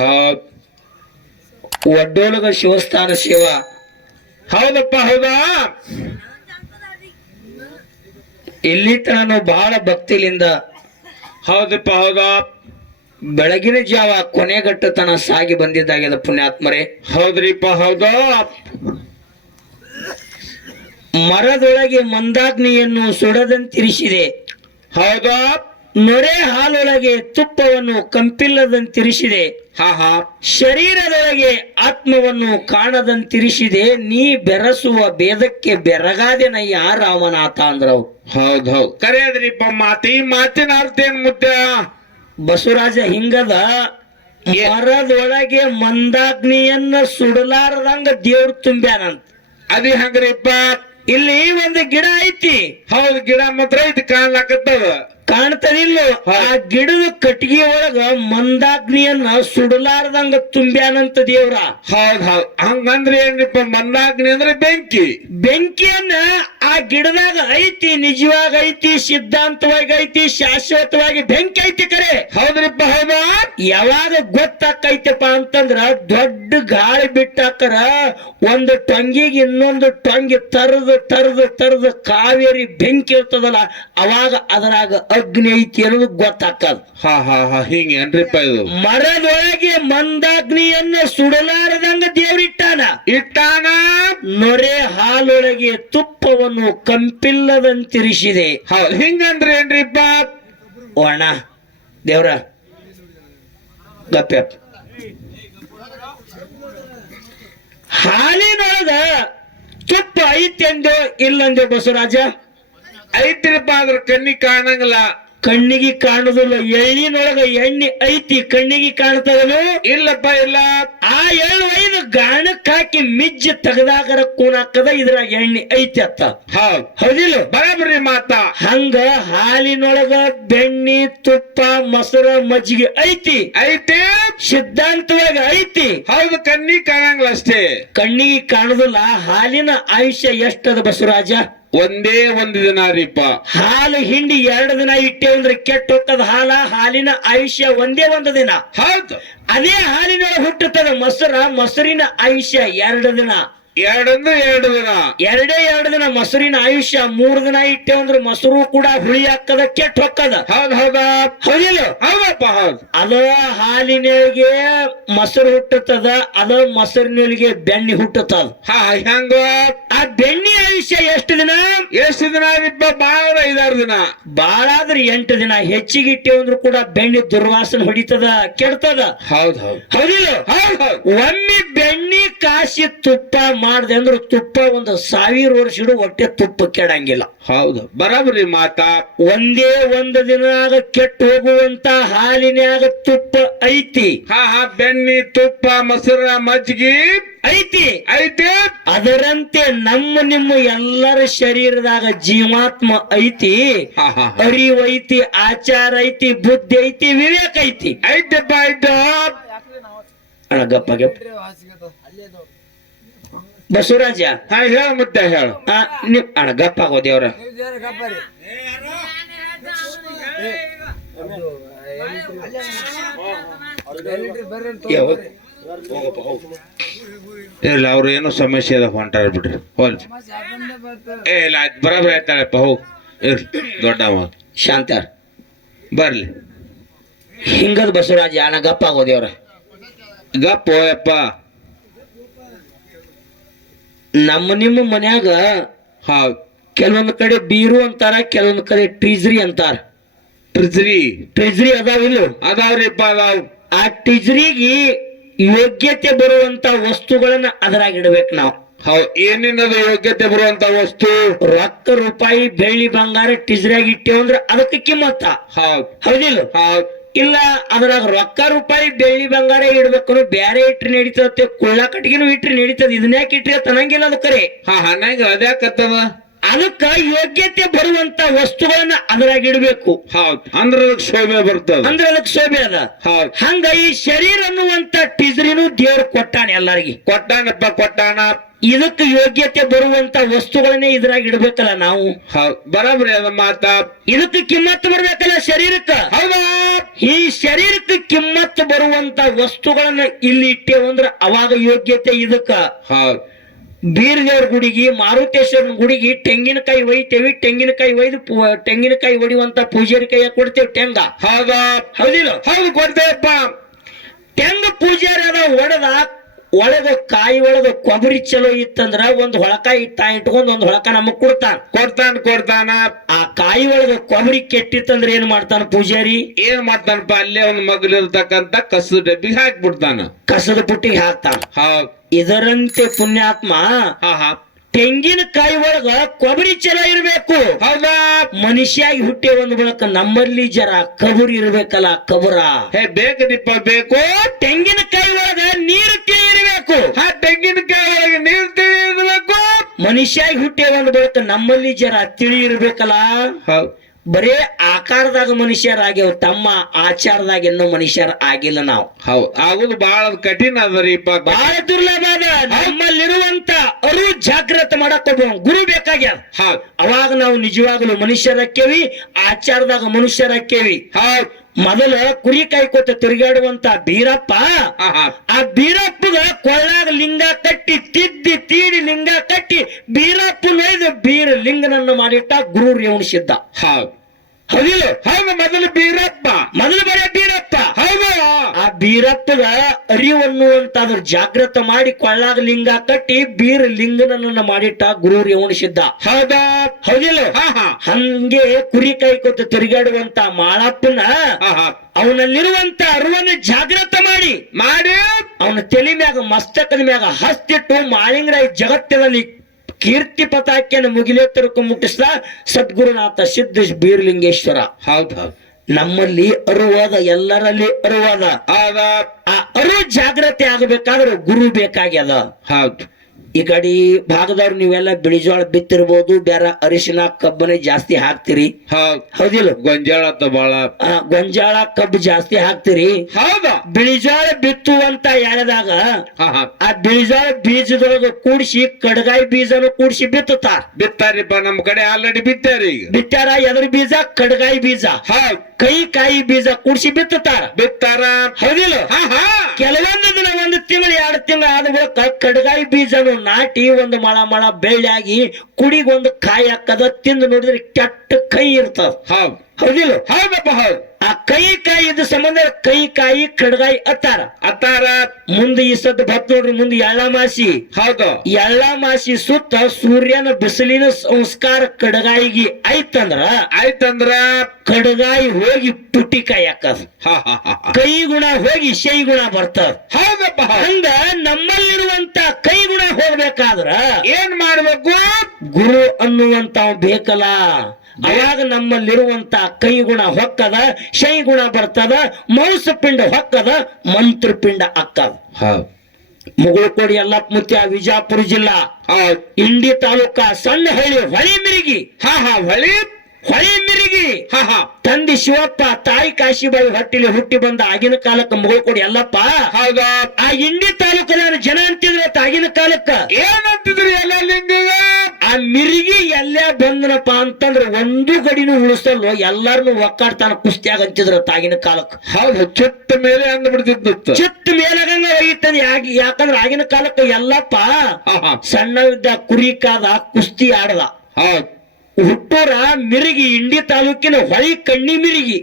ಹೌದ್ ಒಡ್ಡೋಲಗ ಶಿವಸ್ಥಾನ ಸೇವಾ. ಹೌದಪ್ಪ ಹೌದಾ. ಇಲ್ಲಿ ನಾನು ಬಹಳ ಭಕ್ತಿಲಿಂದ ಹೌದಪ್ಪ ಹೌದಾ. ಬೆಳಗಿನ ಜಾವ ಕೊನೆಗಟ್ಟತನ ಸಾಗಿ ಬಂದಿದ್ದಾಗಿದೆ ಪುಣ್ಯಾತ್ಮರೇ. ಹೌದ್ರಿಪ್ಪ ಹೌದಾ. ಮರದೊಳಗೆ ಮಂದಾಗ್ನಿಯನ್ನು ಸುಡದಂತಿರಿಸಿದೆ. ಹೌದಾ. ನೊರೆ ಹಾಲೊಳಗೆ ತುಪ್ಪವನ್ನು ಕಂಪಿಲ್ಲದಂತಿರಿಸಿದೆ. ಹಾ ಹಾ. ಶರೀರದೊಳಗೆ ಆತ್ಮವನ್ನು ಕಾಣದಂತಿರಿಸಿದೆ. ನೀ ಬೆರಸುವ ಭೇದಕ್ಕೆ ಬೆರಗಾದೆನಯ್ಯ ರಾಮನಾಥ ಅಂದ್ರವ್. ಹೌದ್ ಹೌದ್ ಕರೆ ಅದ್ರಿಪ್ಪ ಮಾತಿ. ಮಾತಿನ ಅರ್ಥ ಏನ್ ಮುದ್ದ ಬಸವರಾಜ ಹಿಂಗದ. ಮರದೊಳಗೆ ಮಂದಾಗ್ನಿಯನ್ನ ಸುಡಲಾರದಂಗ ದೇವ್ರು ತುಂಬ್ಯಾನಂತ. ಅದೇ ಹಂಗ್ರಿಪ್ಪ. ಇಲ್ಲಿ ಒಂದು ಗಿಡ ಐತಿ. ಹೌದ್ ಗಿಡ ಮಾತ್ರ ಐತಿ ಕಾಣ್ಲಾಕತ್ತದ. ಕಾಣ್ತದಿಲ್ಲ. ಆ ಗಿಡದ ಕಟ್ಟಿಗೆ ಒಳಗ ಮಂದಾಗ್ನಿಯನ್ನ ಸುಡಲಾರ್ದಂಗ ತುಂಬ್ಯಾನಂತ ದೇವ್ರ. ಹೌದ್ ಹೌದ್ ಹಂಗಂದ್ರೆ ಏನ್ರಿಪ್ಪ ಮಂದಾಗ್ನಿ ಅಂದ್ರೆ ಬೆಂಕಿ. ಬೆಂಕಿಯನ್ನ ಆ ಗಿಡದಾಗ ಐತಿ. ನಿಜವಾಗ ಐತಿ, ಸಿದ್ಧಾಂತವಾಗಿ ಐತಿ, ಶಾಶ್ವತವಾಗಿ ಬೆಂಕಿ ಐತಿ. ಕರೆ ಹೌದ್ರಿಪ್ಪ ಹೌದಾ. ಯಾವಾಗ ಗೊತ್ತಾಕೈತಪ್ಪ ಅಂತಂದ್ರ ದೊಡ್ಡ ಗಾಳಿ ಬಿಟ್ಟಾಕರ ಒಂದು ಟೊಂಗಿಗೆ ಇನ್ನೊಂದು ಟೊಂಗಿ ತರದು ಕಾವೇರಿ ಬೆಂಕಿ ಇರ್ತದಲ್ಲ, ಅವಾಗ ಅದರಾಗ ಅಗ್ನಿ ಐತಿ ಅನ್ನೋದು ಗೊತ್ತಾಕದ. ಹಾ ಹಾ ಹಾ ಹಿಂಗೇನ್ರಿಪ್ಪ ಇದು. ಮರದೊಳಗೆ ಮಂದಾಗ್ನಿಯನ್ನ ಸುಡಲಾರದಂಗ ದೇವ್ರಿಟ್ಟಾನ. ನೊರೆ ಹಾಲೊಳಗೆ ತುಪ್ಪವನ್ನು ಕಂಪಿಲ್ಲದಂತಿರಿಸಿದೆ. ಹೌದ್ ಹಿಂಗಂದ್ರೆ ಏನ್ರಿಪ್ಪ. ಒಣ ದೇವ್ರ ಗಪ್ಪ. ಹಾಲಿನೊಳಗ ತುಪ್ಪ ಐತೆಂದೋ ಇಲ್ಲಂದೋ ಬಸವರಾಜ. ಐತ್ರಿಪ್ಪ ಅದ್ರ ಕಣ್ಣಿಗೆ ಕಾಣಂಗಿಲ್ಲ. ಕಣ್ಣಿಗೆ ಕಾಣುದಿಲ್ಲ. ಎಳ್ಳಿನೊಳಗ ಎಣ್ಣೆ ಐತಿ, ಕಣ್ಣಿಗೆ ಕಾಣ್ತದನು ಇಲ್ಲಪ್ಪ ಇಲ್ಲ. ಆ ಎಳ್ಳು ಐದು ಗಾಣಕ್ ಹಾಕಿ ಮಿಜ್ಜಿ ತೆಗದಾಗರ ಕೂನಾಕದ ಇದ್ರಾಗ ಎಣ್ಣೆ ಐತಿ ಅತ್ತ. ಹೌದ್ ಹೌದಿಲ್ಲ ಬರಬ್ರಿ ಮಾತಾ. ಹಂಗ ಹಾಲಿನೊಳಗ ಬೆಣ್ಣೆ, ತುಪ್ಪ, ಮೊಸರು, ಮಜ್ಜಿಗೆ ಐತಿ. ಐತೆ ಸಿದ್ಧಾಂತವಾಗ ಐತಿ. ಹೌದು ಕಣ್ಣಿಗೆ ಕಾಣಂಗಿಲ್ಲ ಅಷ್ಟೇ. ಕಣ್ಣಿಗೆ ಕಾಣುದಿಲ್ಲ. ಹಾಲಿನ ಆಯುಷ್ಯ ಎಷ್ಟದ ಬಸವರಾಜ? ಒಂದೇ ಒಂದು ದಿನ ರೀಪ. ಹಾಲು ಹಿಂಡಿ 2 ದಿನ ಇಟ್ಟೆ ಅಂದ್ರೆ ಕೆಟ್ಟ ಹೋಗ್ತದ ಹಾಲ. ಹಾಲಿನ ಆಯುಷ್ಯ ಒಂದೇ ಒಂದು ದಿನ. ಹೌದು ಅದೇ ಹಾಲಿನೊಳಗೆ ಹುಟ್ಟುತ್ತದೆ ಮೊಸರಿನ ಆಯುಷ್ಯ 2 ದಿನ. 2 ದಿನ. 2 ದಿನ ಮೊಸರಿನ ಆಯುಷ್ಯ. 3 ದಿನ ಇಟ್ಟೆ ಅಂದ್ರೆ ಮೊಸರು ಕೂಡ ಹುಳಿ ಹಾಕದ, ಕೆಟ್ಟ ಹೊಕ್ಕದ. ಹೌದ್ ಹೌದಾ. ಹೌದಿಲ್ಲ? ಹೌದಪ್ಪ ಹೌದು. ಅದ ಹಾಲಿನೊಳಗೆ ಮೊಸರು ಹುಟ್ಟುತ್ತದ, ಅದ ಮೊಸರಿನೊಳಗೆ ಬೆಣ್ಣೆ ಹುಟ್ಟುತ್ತದ. ಹಾ ಹೆಂಗ? ಆ ಬೆಣ್ಣೆ ಆಯುಷ್ಯ ಎಷ್ಟು ದಿನ? ಎಷ್ಟು ದಿನ ರೀಪ? ಬಾಳ 5-6 ದಿನ. ಬಾಳ ಆದ್ರೆ 8 ದಿನ. ಹೆಚ್ಚಿಗೆ ಇಟ್ಟೆ ಅಂದ್ರೂ ಕೂಡ ಬೆಣ್ಣೆ ದುರ್ವಾಸನೆ ಹೊಡಿತದ, ಕೆಡ್ತದ. ಹೌದ್ ಹೌದು. ಹೌದಿಲ್ಲ? ಹೌದ್ ಹೌದು. ಒಮ್ಮೆ ಬೆಣ್ಣೆ ಕಾಸಿ ತುಪ್ಪ ಮಾಡ್ದೆ ಅಂದ್ರೆ ತುಪ್ಪ 1000 ವರ್ಷ ಇಡು ಹೊಟ್ಟೆ ತುಪ್ಪ ಕೆಡಂಗಿಲ್ಲ. ಹೌದು ಬರಬ್ರಿ ಮಾತಾ. ಒಂದೇ ಒಂದು ದಿನಾಗ ಕೆಟ್ಟು ಹೋಗುವಂತ ಹಾಲಿನ್ಯಾಗ ತುಪ್ಪ ಐತಿ. ಹಾ ಹಾ ಬೆಣ್ಣೆ, ತುಪ್ಪ, ಮೊಸರ, ಮಜ್ಜಿಗೆ ಐತಿ. ಐತೆ. ಅದರಂತೆ ನಿಮ್ಮ ಎಲ್ಲರ ಶರೀರದಾಗ ಜೀವಾತ್ಮ ಐತಿ. ಹಾ ಹಾ ಅರಿವು ಐತಿ, ಆಚಾರ ಐತಿ, ಬುದ್ಧಿ ಐತಿ, ವಿವೇಕ ಐತಿ. ಐತಪ್ಪ ಐತ. ಅಣ್ಣ ಗಪ್ಪ ಬಸವರಾಜ. ಹಾ ಹೇಳ ಮತ್ತೆ ಹೇಳ. ಅಣ್ಣ ಗಪ್ಪ ಆಗೋ ದೇವ್ರ. ಇಲ್ಲ ಅವ್ರು ಏನೋ ಸಮಸ್ಯೆ ಅದ ಹೊಂಟಾರ ಬಿಡ್ರಿ. ಹೋಲ್ ಏ ಇಲ್ಲ ಬರಬ್ರಿ ಆಯ್ತಾಳಪ್ಪ. ಹೋಗ್ ಇರ್ಲಿ ದೊಡ್ಡವ ಶಾಂತ ಬರ್ಲಿ. ಹಿಂಗದ ಬಸವರಾಜ. ಅಣ್ಣ ಗಪ್ಪ ಆಗೋ ದೇವ್ರ. ಗಪ್ಪ ಯಪ್ಪ. ನಿಮ್ಮ ಮನ್ಯಾಗ ಹೌದ್ ಕೆಲವೊಂದ್ ಕಡೆ ಬೀರು ಅಂತಾರ, ಕೆಲವೊಂದ್ ಕಡೆ ಟ್ರಿಜರಿ ಅಂತಾರ. ಟ್ರಿಜರಿ ಅದಾವಿಲ್ಲ? ಅದಾವ್ರಿಪ್ಪ ಅದಾವ್. ಆ ಟ್ರಿಜರಿಗೆ ಯೋಗ್ಯತೆ ಬರುವಂತ ವಸ್ತುಗಳನ್ನ ಅದ್ರಾಗ ಇಡ್ಬೇಕು ನಾವು. ಹೌದ್ ಏನೇನದು ಯೋಗ್ಯತೆ ಬರುವಂತ ವಸ್ತು? ರೊಕ್ಕ, ರೂಪಾಯಿ, ಬೆಳ್ಳಿ, ಬಂಗಾರ ಟ್ರಿಜರಿಯಾಗಿ ಇಟ್ಟೇವ್ ಅಂದ್ರ ಅದಕ್ಕೆ ಕಿಮ್ಮತ್ತ. ಹೌದ್ ಹೌದಿಲ್ಲ? ಹೌದ್. ಇಲ್ಲ ಅದ್ರಾಗ ರೊಕ್ಕ, ರೂಪಾಯಿ, ಬೆಳ್ಳಿ, ಬಂಗಾರ ಇಡ್ಬೇಕು. ಬೇರೆ ಇಟ್ರಿ ನಡೀತದೆ, ಕುಳ್ಳ ಕಟ್ಟಿಗೆನು ಇಟ್ರಿ ನಡೀತದ. ಇದನ್ಯಾಕೆ ಇಟ್ರಿ ತನಂಗಿಲ್ಲ ಅದು ಕರೆ. ಹಾ ಹಣ್ಣಂಗ ಅದ್ಯಾಕತ್ತದ? ಅದಕ್ಕ ಯೋಗ್ಯತೆ ಬರುವಂತ ವಸ್ತುಗಳನ್ನ ಅದ್ರಾಗ ಇಡಬೇಕು. ಹೌದ್ ಅಂದ್ರ ಅದಕ್ಕೆ ಶೋಭೆ ಬರ್ತದ. ಅಂದ್ರೆ ಅದಕ್ಕೆ ಶೋಭೆ ಅದ. ಹೌದ್ ಹಂಗ ಈ ಶರೀರ ಅನ್ನುವಂತ ಟಿಜ್ರಿನೂ ದೇವ್ರು ಕೊಟ್ಟಾನ ಎಲ್ಲಾರ್ಗಿ. ಕೊಟ್ಟಾನಪ್ಪ ಕೊಟ್ಟಾನ. ಇದಕ್ಕೆ ಯೋಗ್ಯತೆ ಬರುವಂತ ವಸ್ತುಗಳನ್ನೇ ಇದ್ರಾಗ ಇಡ್ಬೇಕಲ್ಲ ನಾವು. ಹೌದ್ ಬರಾಬರಿ ಅದ ಮಾತ. ಇದಕ್ಕೆ ಕಿಮ್ಮತ್ತು ಬರ್ಬೇಕಲ್ಲ ಶರೀರಕ್ಕ. ಹೌದಾ ಈ ಶರೀರಕ್ಕೆ ಕಿಮ್ಮತ್ತು ಬರುವಂತ ವಸ್ತುಗಳನ್ನ ಇಲ್ಲಿ ಇಟ್ಟೇವಂದ್ರ ಅವಾಗ ಯೋಗ್ಯತೆ ಇದಕ್ಕ. ಹೌದ್ ಬೀರದೇವ್ರ ಗುಡಿಗೆ ಮಾರುತೇಶ್ವರನ ಗುಡಿಗೆ ತೆಂಗಿನಕಾಯಿ ಒಯ್ತೇವಿ. ತೆಂಗಿನಕಾಯಿ ಒಯ್ದು ತೆಂಗಿನಕಾಯಿ ಹೊಡಿಯುವಂತ ಪೂಜಾರಿ ಕೈಯಾಗ ಕೊಡ್ತೇವಿ ತೆಂಗ. ಹೌದಾ ಹೌದಿಲ್ಲ? ಹೌದು ಕೊಡ್ತೇವಪ್ಪ. ತೆಂಗ ಪೂಜಾರಿ ಅದ ಒಡದ ಒಳಗ ಕಾಯಿ ಒಳಗ ಕೊಬ್ಬರಿ ಚಲೋ ಇತ್ತಂದ್ರ ಒಂದ್ ಹೊಳಕ ಇಟ್ಕೊಂಡ್ ಒಂದ್ ಹೊಳಕ ನಮಗ್ ಕೊಡ್ತಾನ. ಆ ಕಾಯಿ ಒಳಗ ಕೊಬ್ಬರಿ ಕೆಟ್ಟಿತ್ತಂದ್ರ ಏನ್ ಮಾಡ್ತಾನ ಪೂಜಾರಿ? ಏನ್ ಮಾಡ್ತಾನಪ್ಪ, ಅಲ್ಲೇ ಒಂದ್ ಮಗಲಿರ್ತಕ್ಕಂತ ಕಸದ ಡಬ್ಬಿಗೆ ಹಾಕ್ಬಿಡ್ತಾನ. ಕಸದ ಪುಟ್ಟಿಗೆ ಹಾಕ್ತಾನ. ಹೌದ್ ಇದರಂತೆ ಪುಣ್ಯಾತ್ಮ ಹಾ ತೆಂಗಿನಕಾಯಿ ಒಳಗ ಕೊಬ್ಬರಿ ಚಲೋ ಇರ್ಬೇಕು. ಹೌದಾ ಮನುಷ್ಯಾಗಿ ಹುಟ್ಟೆ ಒಂದ್ ಬಳಕ ನಮ್ಮಲ್ಲಿ ಜರ ಕಬುರ್ ಇರ್ಬೇಕಲ್ಲ. ಕಬುರ ಬೇಕದಿಪ್ಪ ಬೇಕು. ತೆಂಗಿನಕಾಯಿ ಒಳಗ ನೀರು ಇರಬೇಕು. ತೆಂಗಿನಕಾಯಿ ಒಳಗೆ ನೀರು ತಿಳಿಯಬೇಕು. ಮನುಷ್ಯಾಗಿ ಹುಟ್ಟೆ ಒಂದ್ ಬಳಕ ನಮ್ಮಲ್ಲಿ ಜರ ತಿಳಿ ಇರ್ಬೇಕಲ್ಲ. ಹೌದ್ ಬರೇ ಆಕಾರದಾಗ ಮನುಷ್ಯರಾಗ್ಯವ, ತಮ್ಮ ಆಚಾರದಾಗ ಇನ್ನೂ ಮನುಷ್ಯರ ಆಗಿಲ್ಲ ನಾವು. ಹೌದ್ ಆಗುದು ಬಹಳ ಕಠಿಣ ಅದರಿಪ್ಪ. ಬಹಳ ದುರ್ಲಭ ಅದ. ನಮ್ಮಲ್ಲಿರುವಂತ ಅರು ಜಾಗೃತ ಮಾಡಕ್ ಗುರು ಬೇಕಾಗ್ಯಾವ. ಹೌದ್ ಅವಾಗ ನಾವು ನಿಜವಾಗಲೂ ಮನುಷ್ಯರಾಕ್ಕೇವಿ, ಆಚಾರದಾಗ ಮನುಷ್ಯರಾಕ್ಕೇವಿ. ಹೌದ್ ಮೊದಲ ಕುರಿ ಕಾಯ್ಕೋತ ತಿರುಗಾಡುವಂತ ಬೀರಪ್ಪ, ಆ ಬೀರಪ್ಪಗ ಕೊಳ್ಳಾಗ ಲಿಂಗ ಕಟ್ಟಿ ತೀಡಿ ಲಿಂಗ ಕಟ್ಟಿ ಬೀರಪ್ಪ ನೋಯ್ದು ಬೀರ ಲಿಂಗನನ್ನು ಮಾಡಿಟ್ಟ ಗುರು ರೇವಣಿಸಿದ್ದ. ಹೌದ್ ಹೌದಿಲ್ಲ? ಹೌದು ಮೊದಲು ಬೀರಪ್ಪ, ಮೊದಲು ಬರೇ ಬೀರಪ್ಪ. ಹೌದು ಆ ಬೀರಪ್ಪಗ ಅರಿವನ್ನುವಂತ ಅದ್ರ ಜಾಗೃತ ಮಾಡಿ ಕೊಳ್ಳಾಗ ಲಿಂಗ ಕಟ್ಟಿ ಬೀರ ಲಿಂಗನನ್ನ ಮಾಡಿಟ್ಟ ಗುರು ರೇವಣಿಸಿದ್ದ. ಹೌದಾ ಹೌದಿಲ್ಲ? ಹಂಗೆ ಕುರಿ ಕಾಯ್ಕೋತ ತಿರುಗಾಡುವಂತ ಮಾಳಪ್ಪನ ಅವನಲ್ಲಿರುವಂತ ಅರಿವನ್ನ ಜಾಗೃತ ಮಾಡಿ ಅವನ ತಲೆ ಮ್ಯಾಗ ಮಸ್ತಕದ ಮ್ಯಾಗ ಹಸ್ತಿಟ್ಟು ಮಾಳಿಂಗರಾಯ ಜಗತ್ತಿನಲ್ಲಿ ಕೀರ್ತಿ ಪತಾಕೆಯನ್ನು ಮುಗಿಲೆತ್ತರಕ್ಕೂ ಮುಟ್ಟಿಸಿದ ಸದ್ಗುರುನಾಥ ಸಿದ್ಧ ಬೀರಲಿಂಗೇಶ್ವರ. ಹೌದ್ ಹೌದ್ ನಮ್ಮಲ್ಲಿ ಅರುವಾದ, ಎಲ್ಲರಲ್ಲಿ ಅರುವಾದ. ಆ ಅರು ಜಾಗೃತಿ ಆಗಬೇಕಾದ್ರೆ ಗುರು ಬೇಕಾಗ್ಯದ. ಹೌದ್ ಈ ಕಡೆ ಭಾಗದವ್ರು ನೀವೆಲ್ಲ ಬಿಳಿಜೋಳ ಬಿತ್ತಿರ್ಬೋದು, ಬೇರೆ ಅರಿಶಿನ ಕಬ್ಬನೇ ಜಾಸ್ತಿ ಹಾಕ್ತಿರಿ. ಹೌದಿಲ್ಲ? ಗೊಂಜಾಳ ಬಾಳ ಗೊಂಜಾಳ ಕಬ್ಬು ಜಾಸ್ತಿ ಹಾಕ್ತಿರಿ. ಹೌದಾ ಬಿಳಿಜೋಳ ಬಿತ್ತುವಂತ ಎಳೆದಾಗ ಆ ಬಿಳಿಜೋಳ ಬೀಜದೊಳಗ ಕೂಡಿಸಿ ಕಡಗಾಯಿ ಬೀಜನು ಕೂಡಿಸಿ ಬಿತ್ತಾರಿಪ್ಪ. ನಮ್ ಕಡೆ ಆಲ್ರೆಡಿ ಬಿತ್ತಾರಿ. ಬಿತ್ತಾರ. ಎದ್ರ ಬೀಜ? ಕಡಗಾಯಿ ಬೀಜ. ಕೈ ಕಾಯಿ ಬೀಜ ಕೂಡಿಸಿ ಬಿತ್ತಾರ. ಹೌದಿಲ್ಲ? ಕೆಲವೊಂದು ದಿನ, ಒಂದು ತಿಂಗಳು 2 ತಿಂಗಳು ಆದ ಬಳಿಕ ಕಡಗಾಯಿ ಬೀಜನು ನಾಟಿ ಒಂದು ಮಳ ಬೆಳ್ಳಾಗಿ ಕುಡಿಗೊಂದು ಕಾಯಿ ಹಾಕದ. ತಿಂದು ನೋಡಿದ್ರೆ ಕೆಟ್ಟ ಕೈ ಇರ್ತದ. ಹೌದಿಲ್ಲ? ಹೌದಪ್ಪ ಹೌದು. ಆ ಕೈ ಕಾಯಿ ಇದ್ದ ಸಂಬಂಧ ಕೈ ಕಾಯಿ ಕಡಗಾಯಿ ಅತ್ತಾರ. ಮುಂದೆ ಈ ಸದ್ ಬತ್ ನೋಡ್ರಿ, ಮುಂದೆ ಎಳ್ಳಮಾಸಿ. ಹೌದು. ಎಳ್ಳಮಾಸಿ ಸುತ್ತ ಸೂರ್ಯನ ಬಿಸಿಲಿನ ಸಂಸ್ಕಾರ ಕಡಗಾಯಿಗೆ ಆಯ್ತಂದ್ರ ಕಡಗಾಯಿ ಹೋಗಿ ತುಟಿ ಕಾಯಿ ಹಾಕದ. ಕೈ ಗುಣ ಹೋಗಿ ಶೈ ಗುಣ ಬರ್ತದ. ಹೌದಪ್ಪ. ಹಂಗ ನಮ್ಮಲ್ಲಿರುವಂತ ಕೈ ಗುಣ ಹೋಗ್ಬೇಕಾದ್ರ ಏನ್ ಮಾಡ್ಬೇಕು? ಗುರು ಅನ್ನುವಂತ ಬೇಕಲ್ಲ. ಅವಾಗ ನಮ್ಮಲ್ಲಿರುವಂತ ಕೈ ಗುಣ ಹೊಕ್ಕದ, ಶೈ ಗುಣ ಬರ್ತದ, ಮಾಂಸ ಪಿಂಡ ಹೊಕ್ಕದ, ಮಂತ್ರ ಪಿಂಡ ಅಕ್ಕದ. ಮುಗುಳಕೋಡಿ ಯಲ್ಲಪ್ಪ ಮುತ್ಯ, ವಿಜಾಪುರ ಜಿಲ್ಲಾ, ಇಂಡಿ ತಾಲೂಕ, ಸಣ್ಣ ಹಳ್ಳಿ, ಹೊಳಿಮಿರಿಗಿ. ಹೊಳಿಮಿರಿಗಿ ತಂದೆ ಶಿವಪ್ಪ, ತಾಯಿ ಕಾಶಿಬಾಯಿ ಹೊಟ್ಟಿಲಿ ಹುಟ್ಟಿ ಬಂದ ಆಗಿನ ಕಾಲಕ್ಕ ಮುಗುಳಕೋಡಿ ಯಲ್ಲಪ್ಪ. ಹೌದಾ. ಆ ಇಂಡಿ ತಾಲೂಕದ ಜನ ಅಂತಿದ್ರು ಆಗಿನ ಕಾಲಕ್ಕ ಏನಂತಿದ್ರಿ ಎಲ್ಲ ಲಿಂಗಿಗ? ಆ ಮಿರಿಗಿ ಎಲ್ಲೇ ಬಂದನಪ್ಪ ಅಂತಂದ್ರ ಒಂದು ಗಡಿನೂ ಉಳಿಸಲು ಎಲ್ಲಾರನು ಒಕ್ಕಾಡ್ತಾನ ಕುಸ್ತಿಯಾಗ ಅಂತಿದ್ರ ಆಗಿನ ಕಾಲಕ್ಕ. ಹೌದು. ಚಿತ್ತ ಮೇಲೆ ಅಂದ ಬಿಡ್ತಿತ್ತು. ಚಿತ್ತ ಮೇಲಾಗಂಗ ಒಯ್ತಂದ. ಯಾಕಂದ್ರ ಆಗಿನ ಕಾಲಕ್ಕ ಎಲ್ಲಪ್ಪ ಸಣ್ಣವಿದ್ದ ಕುರಿ ಕಾದ, ಕುಸ್ತಿ ಆಡದ. ಹುಟ್ಟೂರ ಮಿರಿಗಿ, ಇಂಡಿ ತಾಲೂಕಿನ ಹೊಳಿ ಕಣ್ಣಿ ಮಿರಿಗಿ.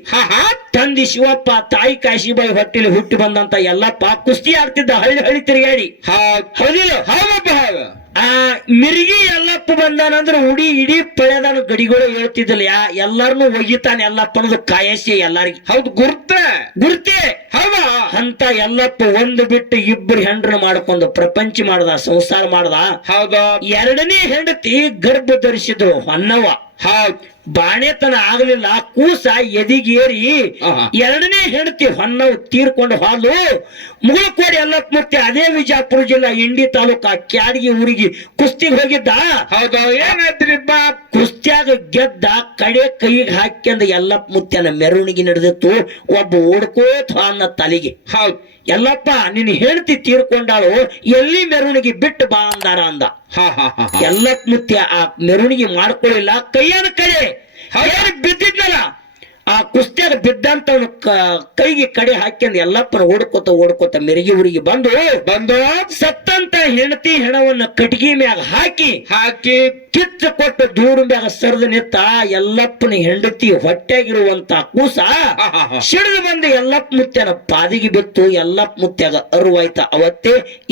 ತಂದಿ ಶಿವಪ್ಪ, ತಾಯಿ ಕಾಶಿಬಾಯಿ ಹೊಟ್ಟಿಲಿ ಹುಟ್ಟಿ ಬಂದಂತ ಎಲ್ಲಪ್ಪ ಕುಸ್ತಿ ಆಡ್ತಿದ್ದ ಹಳ್ಳಿ ತಿರುಗಾಡಿ. ಹೌದಿಲ್ಲ? ಆ ಮಿರ್ಗಿ ಎಲ್ಲಪ್ಪ ಬಂದಾನಂದ್ರ ಇಡೀ ಪಳೆದಾನ ಗಡಿಗಳು ಹೇಳ್ತಿದ್ದಲ್ಲ. ಎಲ್ಲಾರನು ಒಗಿತಾನೆ ಎಲ್ಲಪ್ಪ ಅನ್ನೋದು ಕಾಯಸಿ ಎಲ್ಲಾರಿಗೆ. ಹೌದು, ಗುರ್ತೆ. ಹೌದಾ? ಅಂತ ಎಲ್ಲಪ್ಪ ಒಂದು ಬಿಟ್ಟು ಇಬ್ಬರು ಹೆಂಡ್ರನ್ನ ಮಾಡ್ಕೊಂಡು ಪ್ರಪಂಚ ಮಾಡ್ದ, ಸಂಸಾರ ಮಾಡ್ದ. ಹೌದಾ? 2ನೇ ಹೆಂಡತಿ ಗರ್ಭ ಧರಿಸಿದ್ರು, ಹೊನ್ನವ್ವ. ಹೌದ್ ಬಾಣೆತನ ಆಗ್ಲಿಲ್ಲ ಕೂಸ ಎದಿಗೇರಿ ಆಹಾ. ಎರಡನೇ ಹೆಂಡತಿ ಹೊನ್ನವು ತೀರ್ಕೊಂಡು ಹಾಲು ಮುಗುಳಕೋಡಿ ಎಲ್ಲಪ್ಪ ಮತ್ತೆ ಅದೇ ವಿಜಯಪುರ ಜಿಲ್ಲಾ ಇಂಡಿ ತಾಲೂಕಾ ಕ್ಯಾಡಗಿ ಊರಿಗೆ ಕುಸ್ತಿಗೆ ಹೋಗಿದ್ದ. ಹೌದು ಏನಾಯ್ತ್ರಿಪ್ಪ? ಕುಸ್ತ್ಯಾಗ ಗೆದ್ದ ಕಡೆ ಕೈಗೆ ಹಾಕ್ಯಂದ ಎಲ್ಲಪ್ಪ ಮುತ್ಯನ ಮೆರವಣಿಗೆ ನಡೆದಿತ್ತು. ಒಬ್ಬ ಓಡ್ಕೋತ ಅನ್ನ ತಲೆಗೆ, ಹೌದ್ ಎಲ್ಲಪ್ಪ ನಿನ್ನ ಹೆಂಡತಿ ತೀರ್ಕೊಂಡಾಳು, ಎಲ್ಲಿ ಮೆರವಣಿಗೆ ಬಿಟ್ಟು ಬಾ ಅಂದಾರ ಅಂದ. ಹಾ ಹಾ ಹಾ ಹಾ. ಎಲ್ಲಪ್ಪ ಮುತ್ಯ ಆ ಮೆರವಣಿಗೆ ಮಾಡ್ಕೊಳ್ಳಿಲ್ಲ, ಕೈಯನ ಕಡೆ ಬಿದ್ದಿದ್ನಲ್ಲ ಆ ಕುಸ್ತ್ಯಾಗ ಬಿದ್ದಂತವನು ಕೈಗೆ ಕಡೆ ಹಾಕ್ಯಂದ್ ಎಲ್ಲಪ್ಪನ ಓಡ್ಕೋತ ಮೆರುಗಿ ಊರಿಗೆ ಬಂದು ಸತ್ತಂತ ಹೆಂಡತಿ ಹೆಣವನ್ನ ಕಟ್ಟಿಗೆ ಮ್ಯಾಗ ಹಾಕಿ ಕಿಚ್ಚ ಕೊಟ್ಟು ದೂರ ಮ್ಯಾಗ ಸರಿದು ನಿತ್ತ ಎಲ್ಲಪ್ಪನ ಹೆಂಡತಿ ಹೊಟ್ಟೆಗಿರುವಂತ ಕೂಸ ಸಿಡಿದು ಬಂದು ಎಲ್ಲಪ್ಪ ಮುತ್ಯನ ಪಾದಿಗೆ ಬಿತ್ತು. ಎಲ್ಲಪ್ಪ ಮುತ್ಯಾಗ ಅರುವಾಯ್ತ.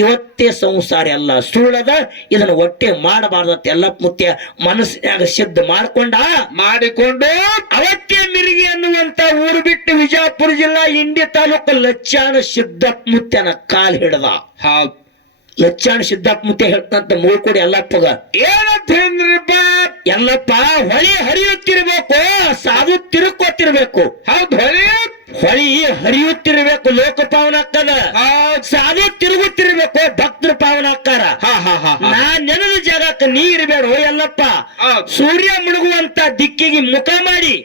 ಇವತ್ತೇ ಸಂಸಾರ ಎಲ್ಲ ಸುಳ್ಳದ, ಇದನ್ನ ಹೊಟ್ಟೆ ಮಾಡಬಾರ್ದತ್ ಎಲ್ಲಪ್ಪ ಮುತ್ಯ ಮನಸ್ಸಿನಾಗ ಸಿದ್ಧ ಮಾಡಿಕೊಂಡು ಅವತ್ತೇ ಮಿರುಗಿ ಅನ್ನುವಂತ ಊರು ಬಿಟ್ಟು ವಿಜಯಪುರ ಜಿಲ್ಲಾ ಇಂಡಿ ತಾಲೂಕು ಲಚ್ಚಾಣ ಸಿದ್ದಪ್ಪ ಮುತ್ಯನ ಕಾಲ್ ಹಿಡದ. ಲಚ್ಚಾಣ ಸಿದ್ದಪ್ಪ ಮುತ್ಯ ಹೇಳ್ತಂತ ಮೂಳ್ಕೊಡಿ ಎಲ್ಲಪ್ಪಗ ಏನಂತ ಹೇಳಿದ್ರಿಪ್ಪ? ಎಲ್ಲಪ್ಪ ಹೊಳಿ ಹರಿಯುತ್ತಿರ್ಬೇಕು, ಸಾಧು ತಿರುಕೋತಿರ್ಬೇಕು. ಹೌದು, ಹೊಳಿ ಹರಿಯುತ್ತಿರ್ಬೇಕು, ಲೋಕಪಾವನ ಅಕ್ಕದ. ಸಾಧು ತಿರುಗುತ್ತಿರ್ಬೇಕು, ಭಕ್ತರ ಪಾವನ ಅಕ್ಕಾರ. ನಾ ನೆನದ ಜಾಗಕ್ಕೆ ನೀ ಇರಬೇಡ ಎಲ್ಲಪ್ಪ. ಸೂರ್ಯ ಮುಳುಗುವಂತ ದಿಕ್ಕಿಗೆ ಮುಖ ಮಾಡಿ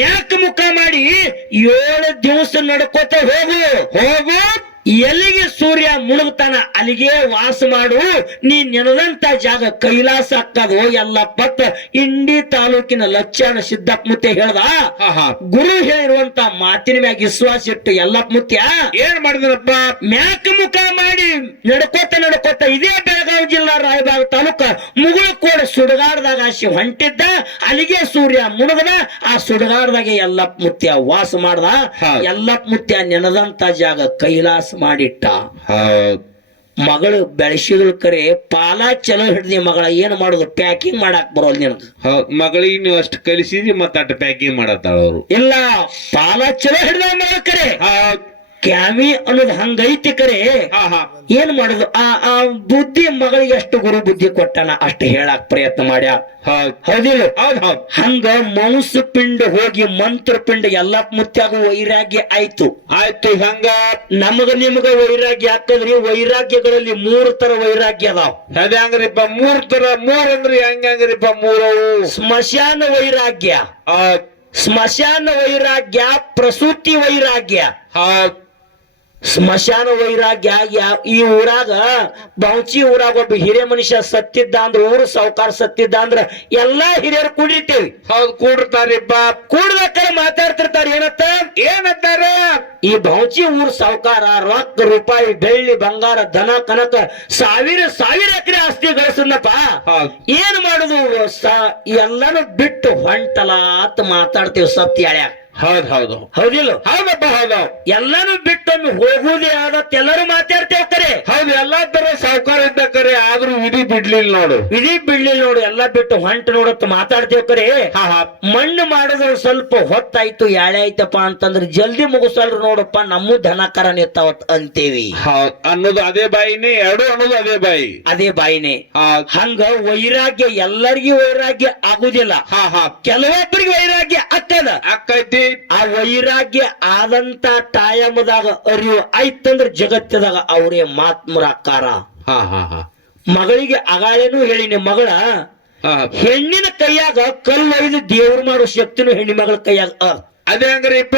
ಮ್ಯಾಕ್ ಮುಖ ಮಾಡಿ 7 ದಿವಸ ನಡ್ಕೋತ ಹೋಗು. ಎಲ್ಲಿಗೆ ಸೂರ್ಯ ಮುಳುಗ್ತಾನ ಅಲ್ಲಿಗೆ ವಾಸ ಮಾಡು. ನೀ ನೆನದಂತ ಜಾಗ ಕೈಲಾಸ ಅಕ್ಕದು ಎಲ್ಲಪ್ಪ. ಇಂಡಿ ತಾಲೂಕಿನ ಲಚ್ಚಾಣ ಸಿದ್ದಪ್ಪ ಮುತ್ಯ ಹೇಳ್ದ. ಗುರು ಹೇಳಿರುವಂತ ಮಾತಿನ ಮ್ಯಾಗ ವಿಶ್ವಾಸ ಇಟ್ಟು ಎಲ್ಲಪ್ಪ ಮುತ್ಯ ಏನ್ ಮಾಡಿದ್ರಪ್ಪ? ಮ್ಯಾಕ್ ಮುಖ ಮಾಡಿ ನಡ್ಕೋತ ಇದೇ ಬೆಳಗಾವಿ ಜಿಲ್ಲಾ ರಾಯಬಾಗ ತಾಲೂಕ ಮುಗುಳಕೋಡ ಸುಡಗಾಡದಾಗ ಹೊಂಟಿದ್ದ. ಅಲ್ಲಿಗೆ ಸೂರ್ಯ ಮುಳುಗದ. ಆ ಸುಡಗಾಡದಾಗ ಎಲ್ಲಪ್ಪ ಮುತ್ಯ ವಾಸ ಮಾಡ್ದ. ಎಲ್ಲಪ್ಪ ಮುತ್ಯ ನೆನದಂತ ಜಾಗ ಕೈಲಾಸ ಮಾಡಿಟ್ಟ. ಮಗಳು ಬೆಳೆಸಿದ್ರು ಕರೆ ಪಾಲ ಚಲೋ ಹಿಡ್ದಿ ಮಗಳ ಏನ್ ಮಾಡುದು? ಪ್ಯಾಕಿಂಗ್ ಮಾಡಾಕ್ ಬರೋಲ್ ನಿನಗ. ಮಗಳಿಗೆ ನೀವು ಅಷ್ಟು ಕಲಿಸಿದ್ರಿ ಮತ್ತ ಅಷ್ಟು ಪ್ಯಾಕಿಂಗ್ ಮಾಡತ್ತಾಳ ಅವರು. ಇಲ್ಲ, ಪಾಲ ಚಲೋ ಹಿಡ್ದ ಮಗಳ ಕರೆ ಕ್ಯಾಮಿ ಅನ್ನೋದು ಹಂಗೈತಿ ಕರೆ. ಏನ್ ಮಾಡುದು? ಆ ಬುದ್ಧಿ ಮಗಳಿಗೆ ಎಷ್ಟು ಗುರು ಬುದ್ಧಿ ಕೊಟ್ಟನ ಅಷ್ಟು ಹೇಳಾಕ್ ಪ್ರಯತ್ನ ಮಾಡ್ಯ. ಹೌದಿಲ್ಲ? ಹಂಗ ಮಾಂಸ ಪಿಂಡ ಹೋಗಿ ಮಂತ್ರ ಪಿಂಡ ಎಲ್ಲಪ್ಪ ಮುತ್ಯಾಗ ವೈರಾಗ್ಯ ಆಯ್ತು. ಹಂಗ ನಿಮಗ ವೈರಾಗ್ಯ ಹಾಕದ್ರಿ. ವೈರಾಗ್ಯಗಳಲ್ಲಿ 3 ತರ ವೈರಾಗ್ಯ ಅದಾವ. ಹೆಂಗ್ರಿಪ್ಪ 3 ತರ? 3 ಅಂದ್ರೆ ಹೆಂಗ್ರಿಪ್ಪ? 3 ಸ್ಮಶಾನ ವೈರಾಗ್ಯ, ಪ್ರಸೂತಿ ವೈರಾಗ್ಯ. ಸ್ಮಶಾನ ವೈರಾಗ್ಯ ಈ ಊರಾಗ ಬೌಚಿ ಊರಾಗ ಒಬ್ಬ ಹಿರಿಯ ಮನುಷ್ಯ ಸತ್ತಿದ್ದ ಅಂದ್ರ, ಊರು ಸಾವುಕಾರ ಸತ್ತಿದ್ದ ಅಂದ್ರ ಎಲ್ಲಾ ಹಿರಿಯರು ಕೂಡಿರ್ತೇವಿ. ಹೌದು, ಕೂಡಿರ್ತಾರಿಪ್ಪ. ಕೂಡ್ಬೇಕಾದ್ರೆ ಮಾತಾಡ್ತಿರ್ತಾರ. ಏನಂತಾರ? ಈ ಬೌಚಿ ಊರ್ ಸಾವುಕಾರ ರೊಕ್ಕ ರೂಪಾಯಿ ಬೆಳ್ಳಿ ಬಂಗಾರ ದನ ಕನಕ ಸಾವಿರ ಎಕರೆ ಆಸ್ತಿ ಗಳಿಸನಪ್ಪ. ಏನ್ ಮಾಡುದು? ಎಲ್ಲಾನು ಬಿಟ್ಟು ಹೊಂಟಲ ಅಂತ ಮಾತಾಡ್ತೇವಿ ಸತ್ಯಾಳ್ಯ. ಹೌದಿಲ್ಲ? ಎಲ್ಲಾನು ಬಿಟ್ಟೊಮ್ಮೆ ಹೋಗುದೇ ಆದತ್ ಎಲ್ಲರೂ ಮಾತಾಡ್ತೇವ್ ಕರೆ. ಹೌದು, ಎಲ್ಲಾ ತರ ಸಾವುಕಾರ ಇದ್ದ ಕರೆ. ಆದ್ರೂ ವಿಧಿ ಬಿಡ್ಲಿಲ್ಲ ನೋಡು. ಎಲ್ಲಾ ಬಿಟ್ಟು ಹೊಂಟ ನೋಡತ್ ಮಾತಾಡ್ತೇವ್ ಕರೆ. ಮಣ್ಣು ಮಾಡಿದ್ರೆ ಸ್ವಲ್ಪ ಹೊತ್ತಾಯ್ತು ಯಾಳೆ ಆಯ್ತಪ್ಪ ಅಂತಂದ್ರೆ ಜಲ್ದಿ ಮುಗಿಸಲ್ರು ನೋಡಪ್ಪ, ನಮ್ಮ ದನ ಕರ ನಿತ್ತಾವತ್ ಅಂತೇವಿ. ಅನ್ನೋದು ಅದೇ ಬಾಯಿನೇ, ಎರಡು ಅನ್ನೋದು ಅದೇ ಬಾಯಿನೇ. ಹಂಗ ವೈರಾಗ್ಯ ಎಲ್ಲರಿಗೂ ವೈರಾಗ್ಯ ಆಗುದಿಲ್ಲ. ಕೆಲವೊಬ್ಬರಿಗೆ ವೈರಾಗ್ಯ ಅಕ್ಕೈತಿ. ಆ ವೈರಾಗ್ಯ ಆದಂತ ಟೈಮದಾಗ ಅರಿವು ಆಯ್ತಂದ್ರ ಜಗತ್ತದಾಗ ಅವರೇ ಮಾತ್ಮರಾಕಾರ. ಮಗಳಿಗೆ ಅಗಾಳೇನು ಹೇಳಿನಿ, ಮಗಳ ಹೆಣ್ಣಿನ ಕೈಯಾಗ ಕಲ್ಲು ಒಯ್ದು ದೇವ್ರು ಮಾಡೋ ಶಕ್ತಿನೂ ಹೆಣ್ಣಿ ಮಗಳ ಕೈಯಾಗ. ಅದೇ ಹಂಗ್ರಿಪ್ಪ,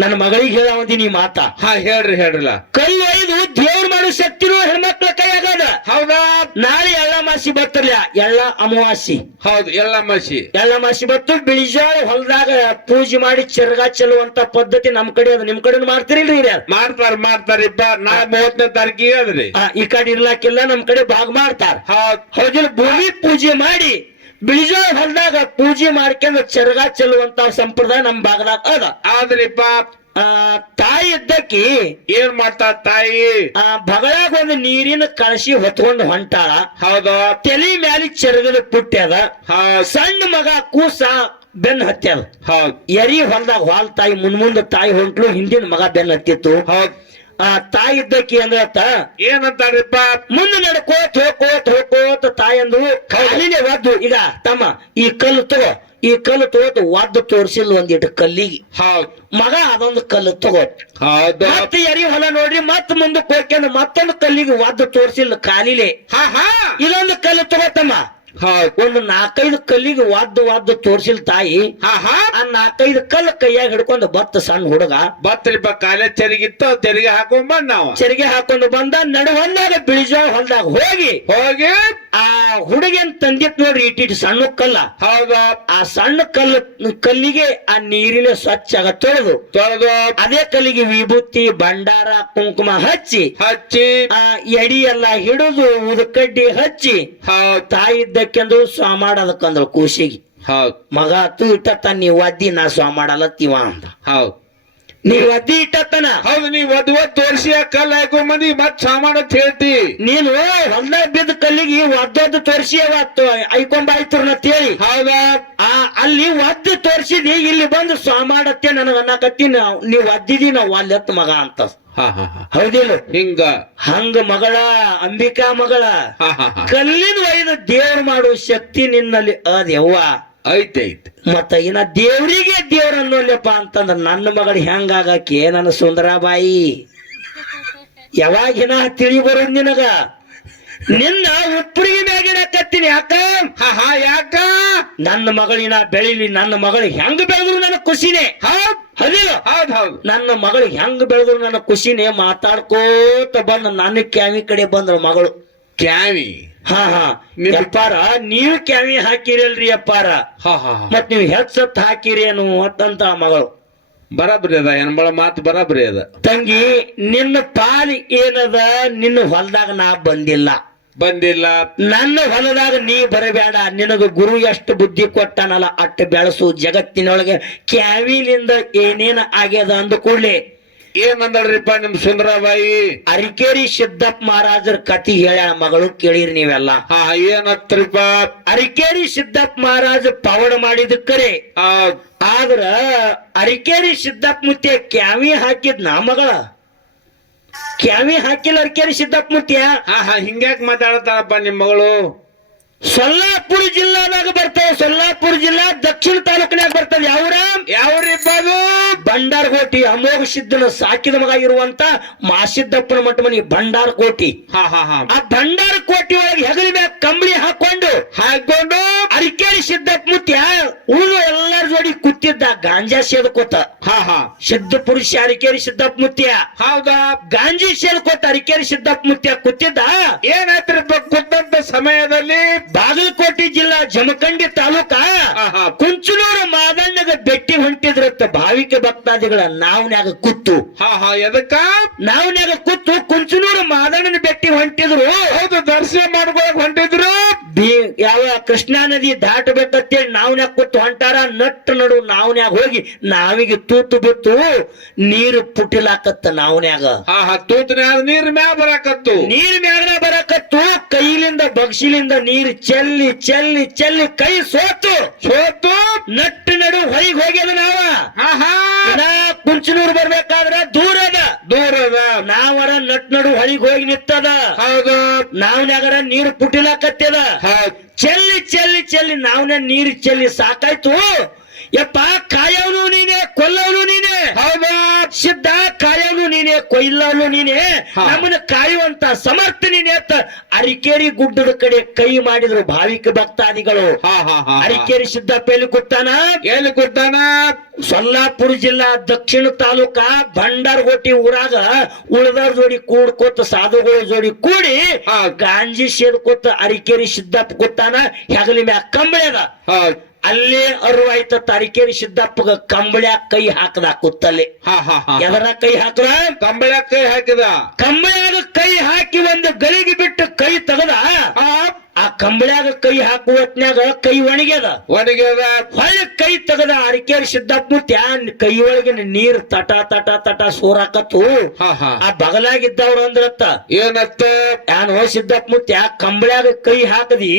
ನನ್ನ ಮಗಳಿಗೆ ಹೇಳಾವಂದಿನಿ ಮಾತಾ. ಹೇಳ್ರಿಲ್ಲ. ಕಲ್ಲು ಒಯ್ದು ದೇವ್ರು ಮಾಡೋ ಶಕ್ತಿನೂ ಹೆಣ್ಮಕ್ಳ ಕೈಯಾಗದ. ಹೌದಾ? ನಾಳೆ ಎಳ್ಳಮಾಸಿ ಬರ್ತಲ್ಲ, ಎಳ್ಳ ಅಮಾವಾಸಿ. ಹೌದು, ಎಳ್ಳಮಾಸಿ ಬತ್ತು ಬಿಳಿಜೋಳ ಹೊಲದಾಗ ಪೂಜೆ ಮಾಡಿ ಚೆರ್ಗ ಚೆಲ್ಲುವಂತ ಪದ್ಧತಿ ನಮ್ ಕಡೆ ಅದ. ನಿಮ್ ಕಡೆ ಮಾಡ್ತಿರಿಲ್ರಿ? ಮಾಡ್ತಾರಿಪ್ಪ. 30ನೇ ತಾರೀಕಿಗೆ ಅದ್ರಿ. ಈ ಕಡೆ ಇರ್ಲಾಕಿಲ್ಲ, ನಮ್ ಕಡೆ ಭಾಗ ಮಾಡ್ತಾರ. ಹೌದಿಲ್ಲ? ಭೂಮಿ ಪೂಜೆ ಮಾಡಿ ಬಿಳಿಜೋಳ ಹೊಲದಾಗ ಪೂಜೆ ಮಾಡ್ಕೊಂಡು ಚೆರ್ಗ ಚೆಲ್ಲುವಂತ ಸಂಪ್ರದಾಯ ನಮ್ ಭಾಗದಾಗ ಅದ. ಆದ್ರಿಪ್ಪ ತಾಯಿ ಇದ್ದಕ್ಕಿ ಏನ್ ಮಾಡ್ತಾಳ? ತಾಯಿ ಬಗಳಾಗ ಒಂದು ನೀರಿನ ಕಳಸಿ ಹೊತ್ಕೊಂಡು ಹೊಂಟಾಳ. ಹೌದು. ತಲೆ ಮ್ಯಾಲಿ ಚೆರಗದ ಪುಟ್ಟ್ಯದ. ಸಣ್ಣ ಮಗ ಕೂಸ ಬೆನ್ ಹತ್ಯದ. ಎರಿ ಹೊಲದಾಗ ತಾಯಿ ಮುಂದ್ ತಾಯಿ ಹೊಂಟ್ಲು, ಹಿಂದಿನ ಮಗ ಬೆನ್ ಹತ್ತಿತ್ತು. ಆ ತಾಯಿ ಇದ್ದಕ್ಕಿ ಅಂದ್ರತ್ತ ಏನಂತಾರಿಪ್ಪ? ಮುಂದೆ ಹೋಕೋತ ತಾಯಿ ಅಂದ್ರು ಕಾಲಿನೇ ಒದ್ದು. ಈಗ ತಮ್ಮ ಈ ಕಲ್ಲು ತಗೋ, ಈ ಕಲ್ಲು ತಗೋತ ಒದ್ದು ತೋರ್ಸಿಲ್ಲ ಒಂದಿಟ್ಟು ಕಲ್ಲಿಗೆ. ಹೌದ್ ಮಗ ಅದೊಂದು ಕಲ್ಲು ತಗೋತ್. ಹೌದು. ಮತ್ತೆ ಎರಿ ಹೊಲ ನೋಡ್ರಿ, ಮತ್ ಮುಂದಕ್ಕೆ ಹೋಗ್ಯಾನ ಮತ್ತೊಂದು ಕಲ್ಲಿಗೆ ಒದ್ದು ತೋರ್ಸಿಲ್ಲ ಕಾಲಿಲೆ. ಹಾ ಹಾ ಇದೊಂದು ಕಲ್ಲು ತಗೋತಮ್ಮ. ಹೌದ್ ಒಂದು 4-5 ಕಲ್ಲಿಗೆ ಒದ್ದು ತೋರ್ಸಿಲ್ ತಾಯಿ. ಹಾ ಹಾ ಆ 4-5 ಕಲ್ಲು ಕೈಯಾಗ ಹಿಡ್ಕೊಂಡು ಬತ್ತ ಸಣ್ಣ ಹುಡುಗ ಬತ್ರಿಪ್ಪ. ಕಾಲೇಜ್ ತೆರಿಗಿತ್ತು, ತೆರಿಗೆ ಹಾಕೊಂಡ್ ನಾವು ಚೆರಿಗೆ ಹಾಕೊಂಡು ಬಂದ. ನಡುವನ್ನಾಗ ಬಿಳಿಜೋಳ ಹೊಲ್ದಾಗ ಹೋಗಿ ಆ ಹುಡುಗನ್ ತಂದಿತ್ ನೋಡ್ರಿ ಇಟ್ಟಿಟ್ಟು ಸಣ್ಣ ಕಲ್ಲ. ಹೌದು. ಆ ಸಣ್ಣ ಕಲ್ಲಿಗೆ ಆ ನೀರಿನ ಸ್ವಚ್ಛ ತೊಳೆದು ಅದೇ ಕಲ್ಲಿಗೆ ವಿಭೂತಿ ಭಂಡಾರ ಕುಂಕುಮ ಹಚ್ಚಿ ಆ ಎಡಿ ಎಲ್ಲ ಹಿಡಿದು ಉದಕಡ್ಡಿ ಹಚ್ಚಿ ತಾಯಿ ಇದ್ದಕ್ಕೆಂದು ಸ್ವಾ ಮಾಡದಕ್ಕಂದ್ರು ಕೂಸಿಗೆ. ಹೌದ್ ಮಗ ತು ಇಟ್ಟ ನೀವ್ ಒದ್ದಿ ನಾ ಸ್ವಾ ಮಾಡಲತ್ತೀವ ಅಂತ. ಹೌದ್ ನೀವ್ ಒದ್ದಿ ಇಟ್ಟತನ. ಹೌದು. ನೀವ್ ಒದ್ ತೋರ್ಸಿ ಆ ಕಲ್ ಹಾಕೊಂಬಂದಿ ಮತ್ ಸಾಮಾನ ಅಂತ ಹೇಳ್ತಿ. ನೀನು ಹೊಲ್ದಾಗ ಬಿದ್ದ ಕಲ್ಲಿಗೆ ಒದ್ದೊದ್ದು ತೋರ್ಸಿ ಅವತ್ತು ಐಕೊಂಬಾಯ್ತು ಅಂತೇಳಿ. ಹೌದಾ? ಅಲ್ಲಿ ಒದ್ದು ತೋರ್ಸಿದಿ, ಇಲ್ಲಿ ಬಂದು ಸ್ವಾ ಮಾಡತ್ತೆ ನನಗ ಅನ್ನಕತ್ತಿ. ನೀವ್ ಒದ್ದಿದಿ ನಾವ್ ಅಲ್ಲೆತ್ ಮಗ ಅಂತ. ಹೌದಿಲ್ಲ? ಹಂಗ ಮಗಳ ಅಂಬಿಕಾ ಮಗಳ ಕಲ್ಲಿನ ಒಯ್ದು ದೇವ್ರ ಮಾಡುವ ಶಕ್ತಿ ನಿನ್ನಲ್ಲಿ ಅದ್ಯವ್ವ ಐತೆ. ಮತ್ತ ಇನ್ನ ದೇವ್ರಿಗೆ ದೇವ್ರ ಅನ್ನೋಲ್ಲಪ್ಪ ಅಂತಂದ್ರ ನನ್ನ ಮಗಳು ಹೆಂಗಾಗಕ್ಕೆ ನನ್ನ ಸುಂದರಾಬಾಯಿ ಯಾವಾಗಿನ ತಿಳಿ ಬರೋದ್ ನಿನಗ. ನಿನ್ನ ಉಪ್ಪರಿಗೆ ಮ್ಯಾಗಿಡಕತ್ತೀನಿ. ಯಾಕ ನನ್ನ ಮಗಳಿನ ಬೆಳಿಲಿ, ನನ್ನ ಮಗಳು ಹೆಂಗ ಬೆಳೆದ್ರು ನನಗ್ ಖುಷಿನೇ. ನನ್ನ ಮಗಳು ಹೆಂಗ ಬೆಳೆದ್ರು ನನ್ನ ಖುಷಿನೇ. ಮಾತಾಡ್ಕೋತ ಬಂದ ನನ್ನ ಕ್ಯಾವಿ ಕಡೆ ಬಂದ್ರ ಮಗಳು. ಕ್ಯಾವಿ? ಹಾ ಅಪ್ಪಾರ ನೀವು ಕ್ಯಾವಿ ಹಾಕಿರಲ್ರಿ ಅಪ್ಪಾರ, ಮತ್ ನೀವು ಹೆಚ್ಸತ್ ಹಾಕಿರೇನು ಅಂತ ಮಗಳು. ಬರಾಬರಿ ಅದ, ಹೆಣ್ಮಳ ಮಾತು ಬರಾಬರಿ ಅದ. ತಂಗಿ ನಿನ್ನ ಪಾಲಿ ಏನದ? ನಿನ್ನ ಹೊಲದಾಗ ನಾ ಬಂದಿಲ್ಲ. ನನ್ನ ಹೊಲದಾಗ ನೀ ಬರಬೇಡ. ನಿನಗ ಗುರು ಎಷ್ಟು ಬುದ್ಧಿ ಕೊಟ್ಟಾನಲ್ಲ ಅಟ್ಟು ಬೆಳಸು. ಜಗತ್ತಿನೊಳಗೆ ಕ್ಯಾವಿಲಿಂದ ಏನೇನ ಆಗ್ಯದ ಅಂದ ಕೂಡ್ಲೆ ಏನಂದಳ್ರಿಪ್ಪ ನಿಮ್ ಸುಂದರಾಬಾಯಿ? ಅರಿಕೇರಿ ಸಿದ್ದಪ್ಪ ಮಹಾರಾಜರ ಕತಿ ಹೇಳ ಮಗಳು, ಕೇಳಿರಿ ನೀವೆಲ್ಲ. ಏನತ್ರಿಪ್ಪ? ಅರಿಕೇರಿ ಸಿದ್ದಪ್ಪ ಮಹಾರಾಜ ಪವಡ ಮಾಡಿದ ಕರೆ, ಆದ್ರ ಅರಿಕೇರಿ ಸಿದ್ದಪ್ಪ ಮುತ್ಯ ಕ್ಯಾವಿ ಹಾಕಿದ್ ನಾ ಮಗಳ. ಕ್ಯಾವಿ ಹಾಕಿಲ್ಲ ಅರಿಕೇರಿ ಸಿದ್ದಪ್ಪ ಮುತ್ಯ. ಹಿಂಗ್ಯಾಕ್ ಮಾತಾಡತಾಳಪ್ಪ ನಿಮ್ ಮಗಳು? ಸೊಲ್ಲಾಪುರ ಜಿಲ್ಲಾದಾಗ ಬರ್ತೇವೆ. ಸೊಲ್ಲಾಪುರ ಜಿಲ್ಲಾ ದಕ್ಷಿಣ ತಾಲೂಕಿನಾಗ ಬರ್ತದೆ. ಯಾವ್ರಿಪ್ಪ ಅದು? ಭಂಡಾರಕೋಟಿ ಅಮೋಘ ಸಿದ್ದನ ಸಾಕಿದ ಮಗ ಇರುವಂತ ಮಾಸಿದ್ದಪ್ಪನ ಮಠ ಮನಿ ಭಂಡಾರಕೋಟಿ. ಆ ಭಂಡಾರಕೋಟಿ ಒಳಗೆ ಹೆಗಲಿ ಮ್ಯಾಗ ಕಂಬಳಿ ಹಾಕೊಂಡು ಅರಿಕೇರಿ ಸಿದ್ದಪ್ಪ ಮುತ್ಯ ಉಳಿದು ಎಲ್ಲರ ಜೋಡಿ ಕೂತಿದ್ದ ಗಾಂಜಾ ಸೇದ್ಕೋತ. ಸಿದ್ಧ ಪುರುಷ ಅರಿಕೇರಿ ಸಿದ್ದಪ್ಪ ಮುತ್ಯ. ಹೌದಾ? ಗಾಂಜಿ ಸೇದ್ಕೋತ ಅರಿಕೇರಿ ಸಿದ್ದಪ್ಪ ಮುತ್ಯ ಕೂತಿದ್ದ. ಏನಾಯ್ತ್ರಪ್ಪ ಕೂತಂತ ಸಮಯದಲ್ಲಿ? ಬಾಗಲಕೋಟೆ ಜಿಲ್ಲಾ ಜಮಖಂಡಿ ತಾಲೂಕ ಕುಂಚನೂರು ಮಾದಣ್ಣಗ ಬೆಟ್ಟಿ ಹೊಂಟಿದ್ರತ್ತ ಭಾವಿಕ ಭಕ್ತಾದಿಗಳ ನಾವ್ನ್ಯಾಗ ಕೂತು. ಎದಕ್ಕ? ನಾವ್ನ್ಯಾಗ ಕೂತು ಕುಂಚನೂರು ಮಾದಣ್ಣನ ಬೆಟ್ಟಿ ಹೊಂಟಿದ್ರು. ಹೌದು, ದರ್ಶನ ಮಾಡ್ಕೊಳಕ್ ಹೊಂಟಿದ್ರು. ಯಾವ ಕೃಷ್ಣಾ ನದಿ ದಾಟಬೇಕಂತೇಳಿ ನಾವ್ನ್ಯಾಗ ಕೂತು ಹೊಂಟಾರ. ನಟ್ಟು ನಡು ನಾವ್ನ್ಯಾಗ ಹೋಗಿ ನಾವಿಗೆ ತೂತು ಬಿತ್ತು ನೀರು ಪುಟಿಲಾಕತ್ತ. ನಾವ್ನ್ಯಾಗ ನೀರ್ ಮ್ಯಾಗ ಬರಾಕತ್ತು. ನೀರ್ ಮ್ಯಾಗ ಬರಾಕತ್ತು. ಕೈಲಿಂದ ಬಗ್ಸಿಲಿಂದ ನೀರು ಚೆಲ್ಲಿ ಚೆಲ್ಲಿ ಚೆಲ್ಲಿ ಕೈ ಸೋತು ನಟ್ಟು ನಡು ಹೊಳಿಗೆ ಹೋಗ್ಯದ. ಕುಂಚನೂರು ಬರ್ಬೇಕಾದ್ರ ದೂರ ಅದ. ನಾವರ ನಟ್ ನಡು ಹೊಳಿಗೆ ಹೋಗಿ ನಿತ್ತದ. ಹೌದು. ನಾವ್ನ್ಯಾಗರ ನೀರು ಪುಟಿಲಾಕತ್ತದ. ಚೆಲ್ಲಿ ಚೆಲ್ಲಿ ಚೆಲ್ಲಿ ನಾವ್ನ ನೀರು ಚೆಲ್ಲಿ ಸಾಕಾಯ್ತು. ಯಪ್ಪ ಕಾಯವನು ನೀನೆ, ಕೊಲ್ಲವನು ನೀನೆ. ಹೌದಾ? ಸಿದ್ಧ ಕಾಯವನು ನೀನೆ, ಕೊಯ್ಲವನು ನೀನೆ, ನಮ್ಮನ್ನ ಕಾಯುವಂತ ಸಮರ್ಥ ನೀನೆ ಅಂತ ಅರಿಕೇರಿ ಗುಡ್ಡದ ಕಡೆ ಕೈ ಮಾಡಿದ್ರು ಭಾವಿಕ ಭಕ್ತಾದಿಗಳು. ಅರಿಕೇರಿ ಸಿದ್ದಪ್ಪ ಎಲ್ಲಿ ಕೂತಾನ? ಸೊಲ್ಲಾಪುರ ಜಿಲ್ಲಾ ದಕ್ಷಿಣ ತಾಲೂಕ ಭಂಡಾರಗೋಟಿ ಊರಾಗ ಉಳದಾರ ಜೋಡಿ ಕೂಡ್ಕೋತ ಸಾಧುಗಳ ಜೋಡಿ ಕೂಡಿ ಗಾಂಜಿ ಸೇದ್ಕೋತ ಅರಿಕೇರಿ ಸಿದ್ದಪ್ಪ ಕೂತಾನ. ಹೆಗಲಿ ಮ್ಯಾಗ ಕಂಬಳಿ ಅದ. ಅಲ್ಲೇ ಅರಿವಾಯ್ತ ಅರಿಕೇರಿ ಸಿದ್ದಪ್ಪಗ ಕಂಬಳ್ಯಾಗ ಕೈ ಹಾಕದ ಕೂತಲ್ಲಿ. ಎದರ ಕೈ ಹಾಕದ? ಕಂಬಳ್ಯಾಗ ಕೈ ಹಾಕಿದ. ಕಂಬಳ್ಯಾಗ ಕೈ ಹಾಕಿ ಒಂದು ಗಳಿಗೆ ಬಿಟ್ಟು ಕೈ ತೆಗದ. ಆ ಕಂಬಳ್ಯಾಗ ಕೈ ಹಾಕುವ ಹೊತ್ನ್ಯಾಗ ಕೈ ಒಣಗ್ಯದ. ಹೊಳ್ಳಿ ಕೈ ತೆಗದ ಅರಿಕೇರಿ ಸಿದ್ದಪ್ಪ ಮುತ್ಯ ಕೈ ಒಳಗಿನ ನೀರ್ ತಟ ತಟ ತಟ ಸೋರಾಕತ್ತು. ಆ ಬಗಲಾಗಿದ್ದವ್ರು ಅಂದ್ರತ್ತ ಏನತ್ತ? ನಾನು ಸಿದ್ದಪ್ಪ ಮುತ್ಯ ಕಂಬಳ್ಯಾಗ ಕೈ ಹಾಕದಿ,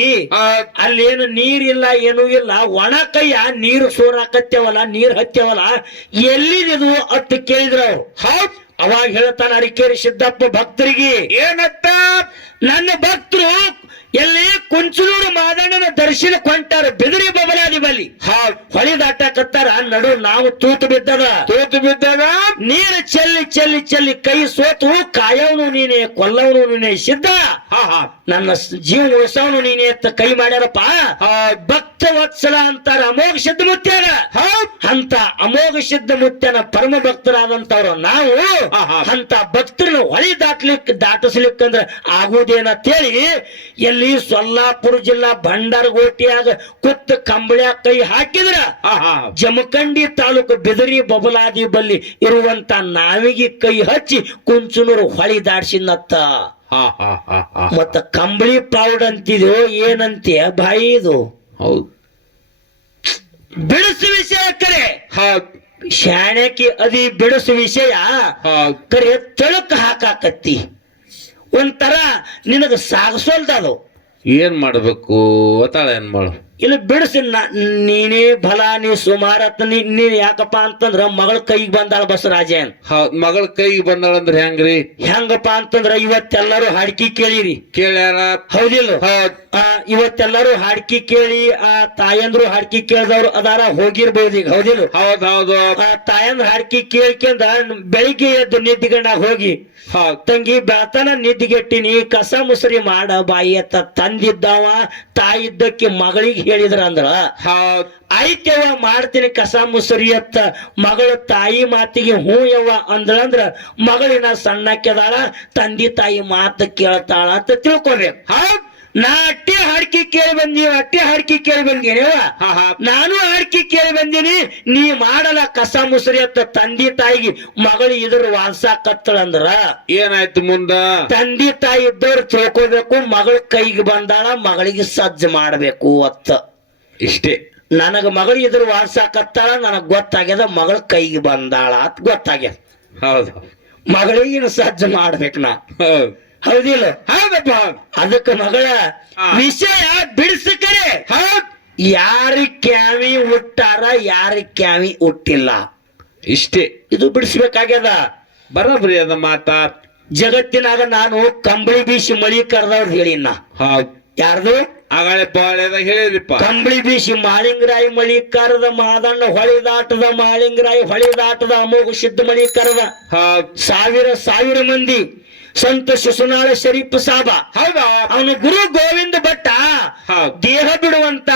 ಅಲ್ಲೇನು ನೀರಿಲ್ಲ ಏನೂ ಇಲ್ಲ, ಒಣ ಕೈಯ ನೀರು ಸೋರಾಕತ್ತೇವಲ್ಲ, ನೀರ್ ಹತ್ತೇವಲ್ಲ, ಎಲ್ಲಿದು ಅತ್ತ ಕೇಳಿದ್ರ ಅವ್ರು. ಅವಾಗ ಹೇಳ್ತಾನ ಅರಿಕೇರಿ ಸಿದ್ದಪ್ಪ ಭಕ್ತರಿಗೆ, ಏನತ್ತ? ನನ್ನ ಭಕ್ತರು ಎಲ್ಲಿ ಕುಂಚಲೂರು ಮಾದಣ್ಣನ ದರ್ಶನ ಕೊಂಟಾರ ಬಿದಿರಿ ಬಬಲಾದಿ ಬಲ್ಲಿ ಹೊಳಿ ದಾಟಕತ್ತಾರ. ನಡು ನಾವು ತೂತು ಬಿದ್ದದ ನೀರು ಚೆಲ್ಲಿ ಚೆಲ್ಲಿ ಚೆಲ್ಲಿ ಕೈ ಸೋತು ಕಾಯವನು ನೀನೆ ಕೊಲ್ಲವನು ನೀನೆ ಸಿದ್ಧ, ನನ್ನ ಜೀವ ಉಳಿಸವನು ನೀನೆ ಅಂತ ಕೈ ಮಾಡ್ಯಾರಪ್ಪ. ಭಕ್ತ ವತ್ಸಲ ಅಂತಾರ ಅಮೋಘ ಸಿದ್ಧ ಮುತ್ಯಾರ. ಅಂತ ಅಮೋಘ ಸಿದ್ಧ ಮುತ್ಯನ ಪರಮ ಭಕ್ತರಾದಂತವ್ರು ನಾವು ಅಂತ ಭಕ್ತರನ್ನ ಹೊಳಿ ದಾಟಿಸ್ಲಿಕ್ಕಂದ್ರ ಆಗುದೇನಂತೇಳಿ ಎಲ್ಲಿ ಸೊಲ್ಲಾಪುರ ಜಿಲ್ಲಾ ಭಂಡಾರಗೋಟಿಯಾಗ ಕುತ್ತ ಕಂಬಳ್ಯಾಗ ಕೈ ಹಾಕಿದ್ರ ಜಮಖಂಡಿ ತಾಲೂಕು ಬಿದರಿ ಬಬಲಾದಿ ಬಲ್ಲಿ ಇರುವಂತ ನಾವಿಗೆ ಕೈ ಹಚ್ಚಿ ಕುಂಚನೂರು ಹೊಳಿ ದಾಡ್ಸಿನತ್ತ. ಮತ್ತ ಕಂಬಳಿ ಪೌಡ್ ಅಂತಿದ್ಯೋ ಏನಂತೀಯ ಬಾಯಿ ಇದು? ಹೌದು, ಬಿಡಿಸು ವಿಷಯ ಕರೆ ಶಾಣಕಿ ಅದಿ ಬಿಡಿಸು ವಿಷಯ ಕರೆ ತಳಕ್ ಹಾಕಾಕತ್ತಿ. ಒಂಥರ ನಿನಗ ಸಾಗಸೋಲ್ದದು. ಏನ್ ಮಾಡ್ಬೇಕು ಅತಾಳ, ಏನ್ ಮಾಡು? ಇಲ್ಲಿ ಬಿಡಿಸಿ ನೀನೇ ಫಲ ನೀ ಸುಮಾರತ್ ನೀನ್ ಯಾಕಪ್ಪ ಅಂತಂದ್ರ ಮಗಳ ಕೈಗೆ ಬಂದಾಳ ಬಸವರಾಜನ್. ಮಗಳ ಕೈಗೆ ಬಂದಾಳಂದ್ರ ಹೆಂಗ್ರಿ? ಹೆಂಗಪ್ಪ ಅಂತಂದ್ರ ಇವತ್ತೆಲ್ಲರೂ ಹಾಡ್ಕಿ ಕೇಳಿರಿ, ಕೇಳ್ಯಾರ ಹೌದಿಲ್ಲ? ಇವತ್ತೆಲ್ಲರೂ ಹಾಡ್ಕಿ ಕೇಳಿ ಆ ತಾಯಂದ್ರು ಹಾಡ್ಕಿ ಕೇಳ್ದವ್ರು ಅದಾರ ಹೋಗಿರ್ಬೋದು ಈಗ, ಹೌದಿಲ್ಲ? ಹೌದು. ತಾಯಂದ್ರ ಹಾಡ್ಕಿ ಕೇಳ್ಕೊಂಡ ಬೆಳಿಗ್ಗೆ ಎದ್ದು ನಿದ್ದಿಗಂಡಾಗ ಹೋಗಿ, ತಂಗಿ ಬೆಳತನ ನಿದ್ದಿಗೆಟ್ಟಿನಿ ಕಸ ಮುಸರಿ ಮಾಡ ಬಾಯಿ ಅತ್ತ ತಂದಿದ್ದವ ತಾಯಿ ಇದ್ದಕ್ಕೆ ಮಗಳಿಗೆ ಹೇಳಿದ್ರ ಅಂದ್ರ ಆಯ್ತವ ಮಾಡ್ತೀನಿ ಕಸ ಮುಸರಿ ಅತ್ತ ಮಗಳ ತಾಯಿ ಮಾತಿಗೆ ಹೂ ಯವ್ವ ಅಂದ್ಳಂದ್ರ ಮಗಳಿನ ಸಣ್ಣಕ್ಕೆದಾಳ, ತಂದಿ ತಾಯಿ ಮಾತು ಕೇಳ್ತಾಳ ಅಂತ ತಿಳ್ಕೊಬೇಕು. ನಾ ಅಟ್ಟಿ ಹಾಡ್ಕಿ ಕೇಳಿ ಬಂದೀನಿ, ಅಟ್ಟಿ ಹಾಡ್ಕಿ ಕೇಳಿ ಬಂದೀನಿವ, ನಾನು ಹಾಡ್ಕಿ ಕೇಳಿ ಬಂದೀನಿ. ನೀ ಮಾಡಲ್ಲ ಕಸ ಮುಸರಿ ಅತ್ತ ತಂದಿ ತಾಯಿಗೆ ಮಗಳು ಇದ್ರ ವಾಲ್ಸಾಕತ್ತಳಂದ್ರ ಏನಾಯ್ತು ಮುಂದ? ತಂದಿ ತಾಯಿ ಇದ್ದವ್ರು ತಿಳ್ಕೊಬೇಕು ಮಗಳ ಕೈಗೆ ಬಂದಾಳ, ಮಗಳಿಗೆ ಸಜ್ಜ ಮಾಡ್ಬೇಕು ಅತ್ತ. ಇಷ್ಟೇ. ನನಗ ಮಗಳು ಇದ್ರ ವಾಲ್ಸಾಕತ್ತಾಳ, ನನಗ್ ಗೊತ್ತಾಗ್ಯದ ಮಗಳ ಕೈಗೆ ಬಂದಾಳ ಅಂತ ಗೊತ್ತಾಗ್ಯದ. ಹೌದು, ಮಗಳಿಗಿನ ಸಜ್ಜ ಮಾಡ್ಬೇಕು ನಾ, ಹೌದಿಲ್ಲ? ಹೌದಪ್ಪ. ಅದಕ್ಕೆ ಮಗಳ ವಿಷಯ ಬಿಡಿಸಕರೆ ಯಾರಿ ಕ್ಯಾವಿ ಹುಟ್ಟಾರ ಯಾರಿ ಕ್ಯಾವಿ ಹುಟ್ಟಿಲ್ಲ, ಇಷ್ಟೇ. ಇದು ಬಿಡಿಸ್ಬೇಕಾಗ್ಯದ. ಬರಬ್ರಿ ಅದ ಮಾತಾ. ಜಗತ್ತಿನಾಗ ನಾನು ಕಂಬಳಿ ಬೀಸಿ ಮಳಿ ಕರೆದವ್ರು ಹೇಳಿನ. ಯಾರ್ದು? ಆಗಾಳೆ ಬಾಳೆದಾಗ ಹೇಳಿದ್ರಿಪ್ಪ. ಕಂಬಳಿ ಬೀಸಿ ಮಾಳಿಂಗರಾಯಿ ಮಳಿ ಕರೆದ, ಮಾದಣ್ಣ ಹೊಳಿದಾಟದ ಮಾಳಿಂಗರಾಯಿ ಹೊಳಿದಾಟದ ಅಮೋಘ ಸಿದ್ಧ ಮಳಿ ಕರೆದ. ಸಾವಿರ ಮಂದಿ ಸಂತ ಶಿಶುನಾಳ ಶರೀಫ್ ಸಾಬ, ಹೌದಾ? ಅವನು ಗುರು ಗೋವಿಂದ ಭಟ್ಟ ದೇಹ ಬಿಡುವಂತ